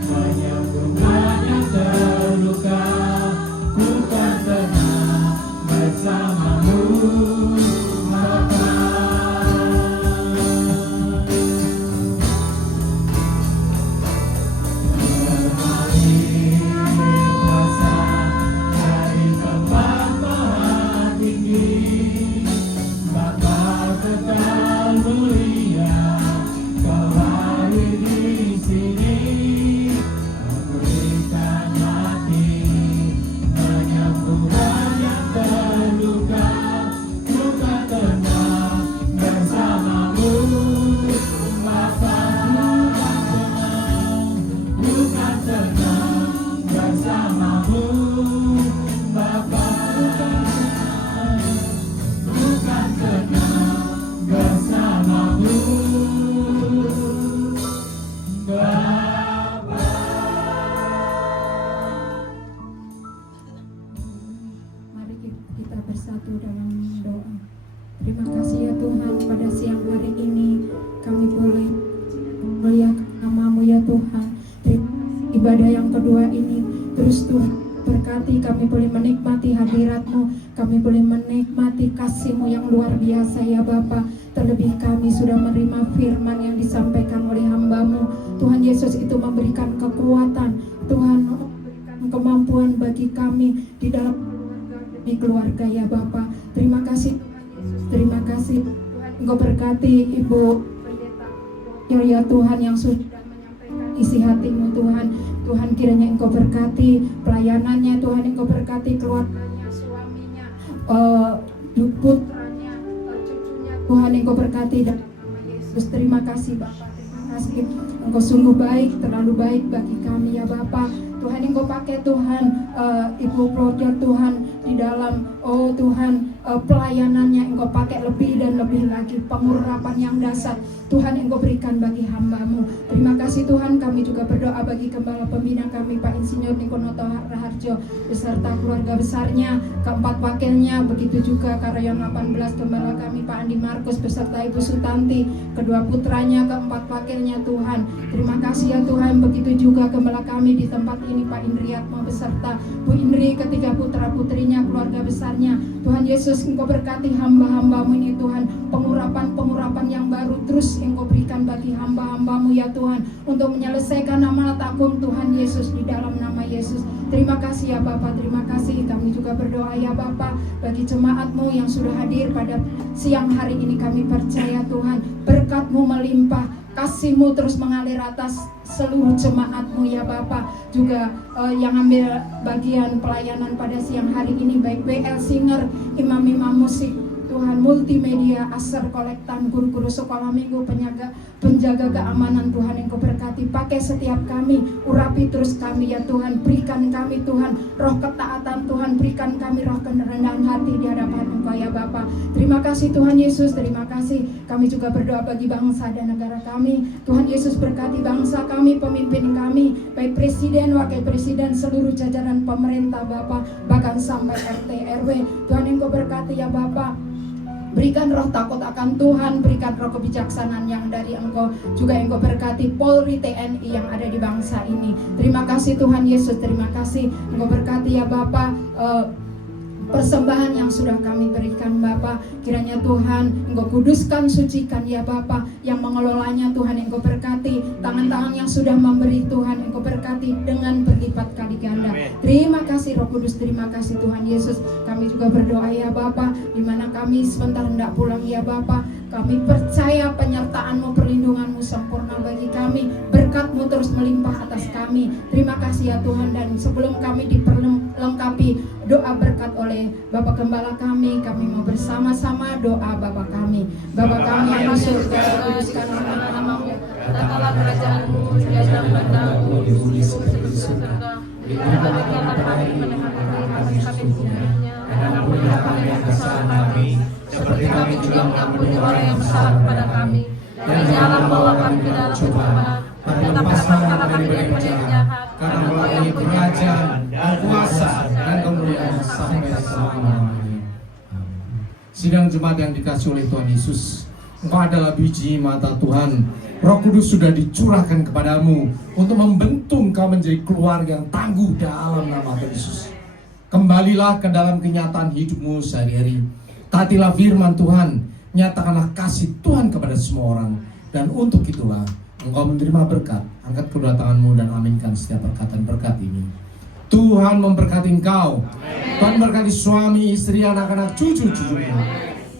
menyembuhkan yang terluka, bukan tenang bersamamu, Bapa. Mari kita bersatu dalam doa. Terima kasih ya Tuhan, pada siang hari ini kami boleh melihat nama-Mu ya Tuhan. Terima kasih ibadah yang kedua ini, terus Tuhan berkati kami boleh menikmati hadirat-Mu, kami boleh menikmati kasih-Mu yang luar biasa ya Bapa. Terlebih kami sudah menerima firman yang disampaikan oleh hamba-Mu. Tuhan Yesus itu memberikan kekuatan, Tuhan memberikan kemampuan bagi kami di dalam keluarga ya Bapa. Terima kasih Yesus, terima kasih Tuhan. Engkau berkati Ibu Pendeta ya Tuhan yang sudah menyampaikan isi hati-Mu Tuhan. Tuhan kiranya Engkau berkati pelayanannya Tuhan, Engkau berkati keluarganya, suaminya, putranya, cucunya Tuhan, Engkau berkati dalam nama Yesus. Terima kasih Bapa, terima kasih Engkau sungguh baik, terlalu baik bagi kami ya Bapa. Tuhan Engkau pakai Tuhan Ibu Projo Tuhan di dalam Tuhan pelayanannya Engkau pakai lebih dan lebih lagi, pengurapan yang dasar Tuhan Engkau berikan bagi hamba-Mu. Terima kasih Tuhan. Kami juga berdoa bagi Gembala Pembina kami Pak Insinyur Nikonoto Raharjo beserta keluarga besarnya, keempat wakilnya, begitu juga Karyawan 18 Gembala kami Pak Andi Markus beserta Ibu Sutanti, kedua putranya, keempat wakilnya Tuhan. Terima kasih ya Tuhan. Begitu juga Gembala kami di tempat ini Pak Indriatmo beserta Bu Indri, ketiga putra putrinya, keluarga besarnya. Tuhan Yesus Engkau berkati hamba-hamba-Mu ini Tuhan, pengurapan yang baru terus Engkau berikan bagi hamba-hamba-Mu ya Tuhan, untuk menyelesaikan amanat agung Tuhan Yesus di dalam nama Yesus. Terima kasih ya Bapa, terima kasih. Kami juga berdoa ya Bapa bagi jemaat-Mu yang sudah hadir pada siang hari ini. Kami percaya Tuhan berkat-Mu melimpah, kasih-Mu terus mengalir atas seluruh jemaat-Mu ya Bapa. Juga yang ambil bagian pelayanan pada siang hari ini, baik WL Singer, imam-imam musik Tuhan, multimedia, asar kolektan, guru-guru sekolah minggu, penjaga keamanan Tuhan, Engkau berkati, pakai setiap kami, urapi terus kami ya Tuhan, berikan kami Tuhan roh ketaatan Tuhan, berikan kami roh kerendahan hati di hadapan Engkau ya Bapa. Terima kasih Tuhan Yesus, terima kasih. Kami juga berdoa bagi bangsa dan negara kami. Tuhan Yesus berkati bangsa kami, pemimpin kami, baik presiden, wakil presiden, seluruh jajaran pemerintah Bapa, bahkan sampai RT RW. Tuhan Engkau berkati ya Bapa. Berikan roh takut akan Tuhan, berikan roh kebijaksanaan yang dari Engkau. Juga Engkau berkati Polri, TNI yang ada di bangsa ini. Terima kasih Tuhan Yesus, terima kasih. Engkau berkati ya Bapa persembahan yang sudah kami berikan Bapa. Kiranya Tuhan Engkau kuduskan, sucikan ya Bapa, yang mengelolanya Tuhan Engkau berkati, tangan-tangan yang sudah memberi Tuhan Engkau berkati dengan berlipat kali ganda. Terima kasih Roh Kudus, terima kasih Tuhan Yesus. Kami juga berdoa ya Bapa, di mana kami sebentar hendak pulang ya Bapa, kami percaya penyertaan-Mu, perlindungan-Mu sempurna bagi kami, berkat-Mu terus melimpah atas kami. Terima kasih ya Tuhan, dan sebelum kami diperlengkapi doa berkat oleh Bapak Gembala kami mau bersama-sama doa Bapa kami. Bapa kami yang di surga, dikuduskan nama-Mu, datanglah kerajaan-Mu, jadilah kehendak-Mu di bumi seperti di surga. Berikanlah kami hari ini kami punya, dan ampunilah kami kesalahan kami, seperti kami juga mengampuni orang yang bersalah kepada kami. Dan janganlah membawa kami ke dalam pencobaan, tapi lepaskanlah kami dari yang jahat. Karena Engkau yang kerajaan dan kuasa dan kemuliaan sampai selama-lamanya. Sidang jemaat yang dikasihi oleh Tuhan Yesus, Engkau adalah biji mata Tuhan. Roh Kudus sudah dicurahkan kepadamu untuk membentuk Engkau menjadi keluarga yang tangguh dalam nama Tuhan Yesus. Kembalilah ke dalam kenyataan hidupmu sehari-hari. Taatilah firman Tuhan, nyatakanlah kasih Tuhan kepada semua orang. Dan untuk itulah Engkau menerima berkat. Angkat kedua tanganmu dan aminkan setiap perkataan berkat ini. Tuhan memberkati engkau. Tuhan memberkati suami, istri, anak-anak, cucu-cucumu.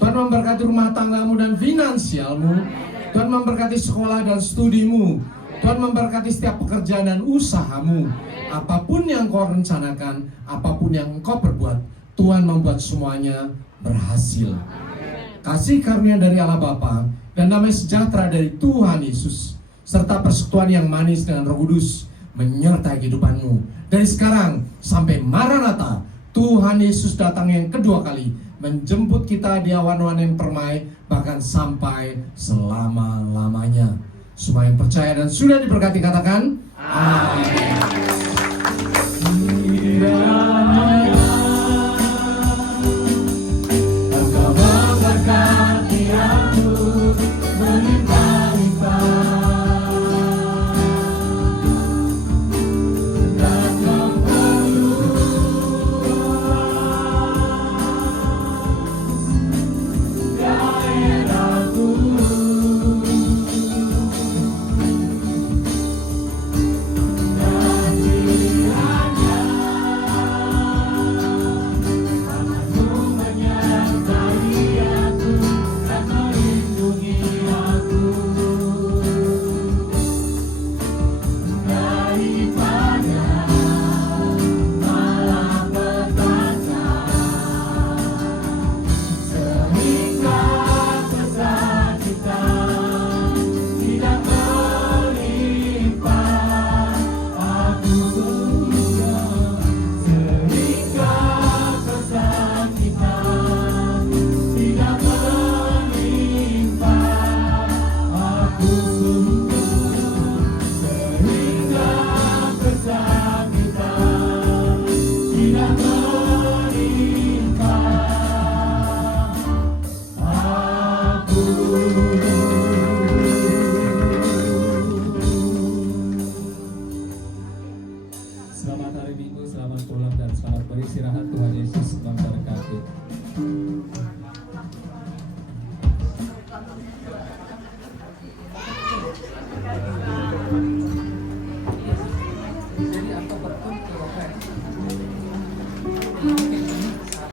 Tuhan memberkati rumah tanggamu dan finansialmu. Tuhan memberkati sekolah dan studimu. Tuhan memberkati setiap pekerjaan dan usahamu. Apapun yang kau rencanakan, apapun yang engkau perbuat, Tuhan membuat semuanya berhasil. Kasih karunia dari Allah Bapa dan damai sejahtera dari Tuhan Yesus, serta persekutuan yang manis dengan Roh Kudus menyertai kehidupanmu dari sekarang sampai Maranatha. Tuhan Yesus datang yang kedua kali menjemput kita di awan-awan yang permai, bahkan sampai selama-lamanya. Semua yang percaya dan sudah diberkati katakan amin.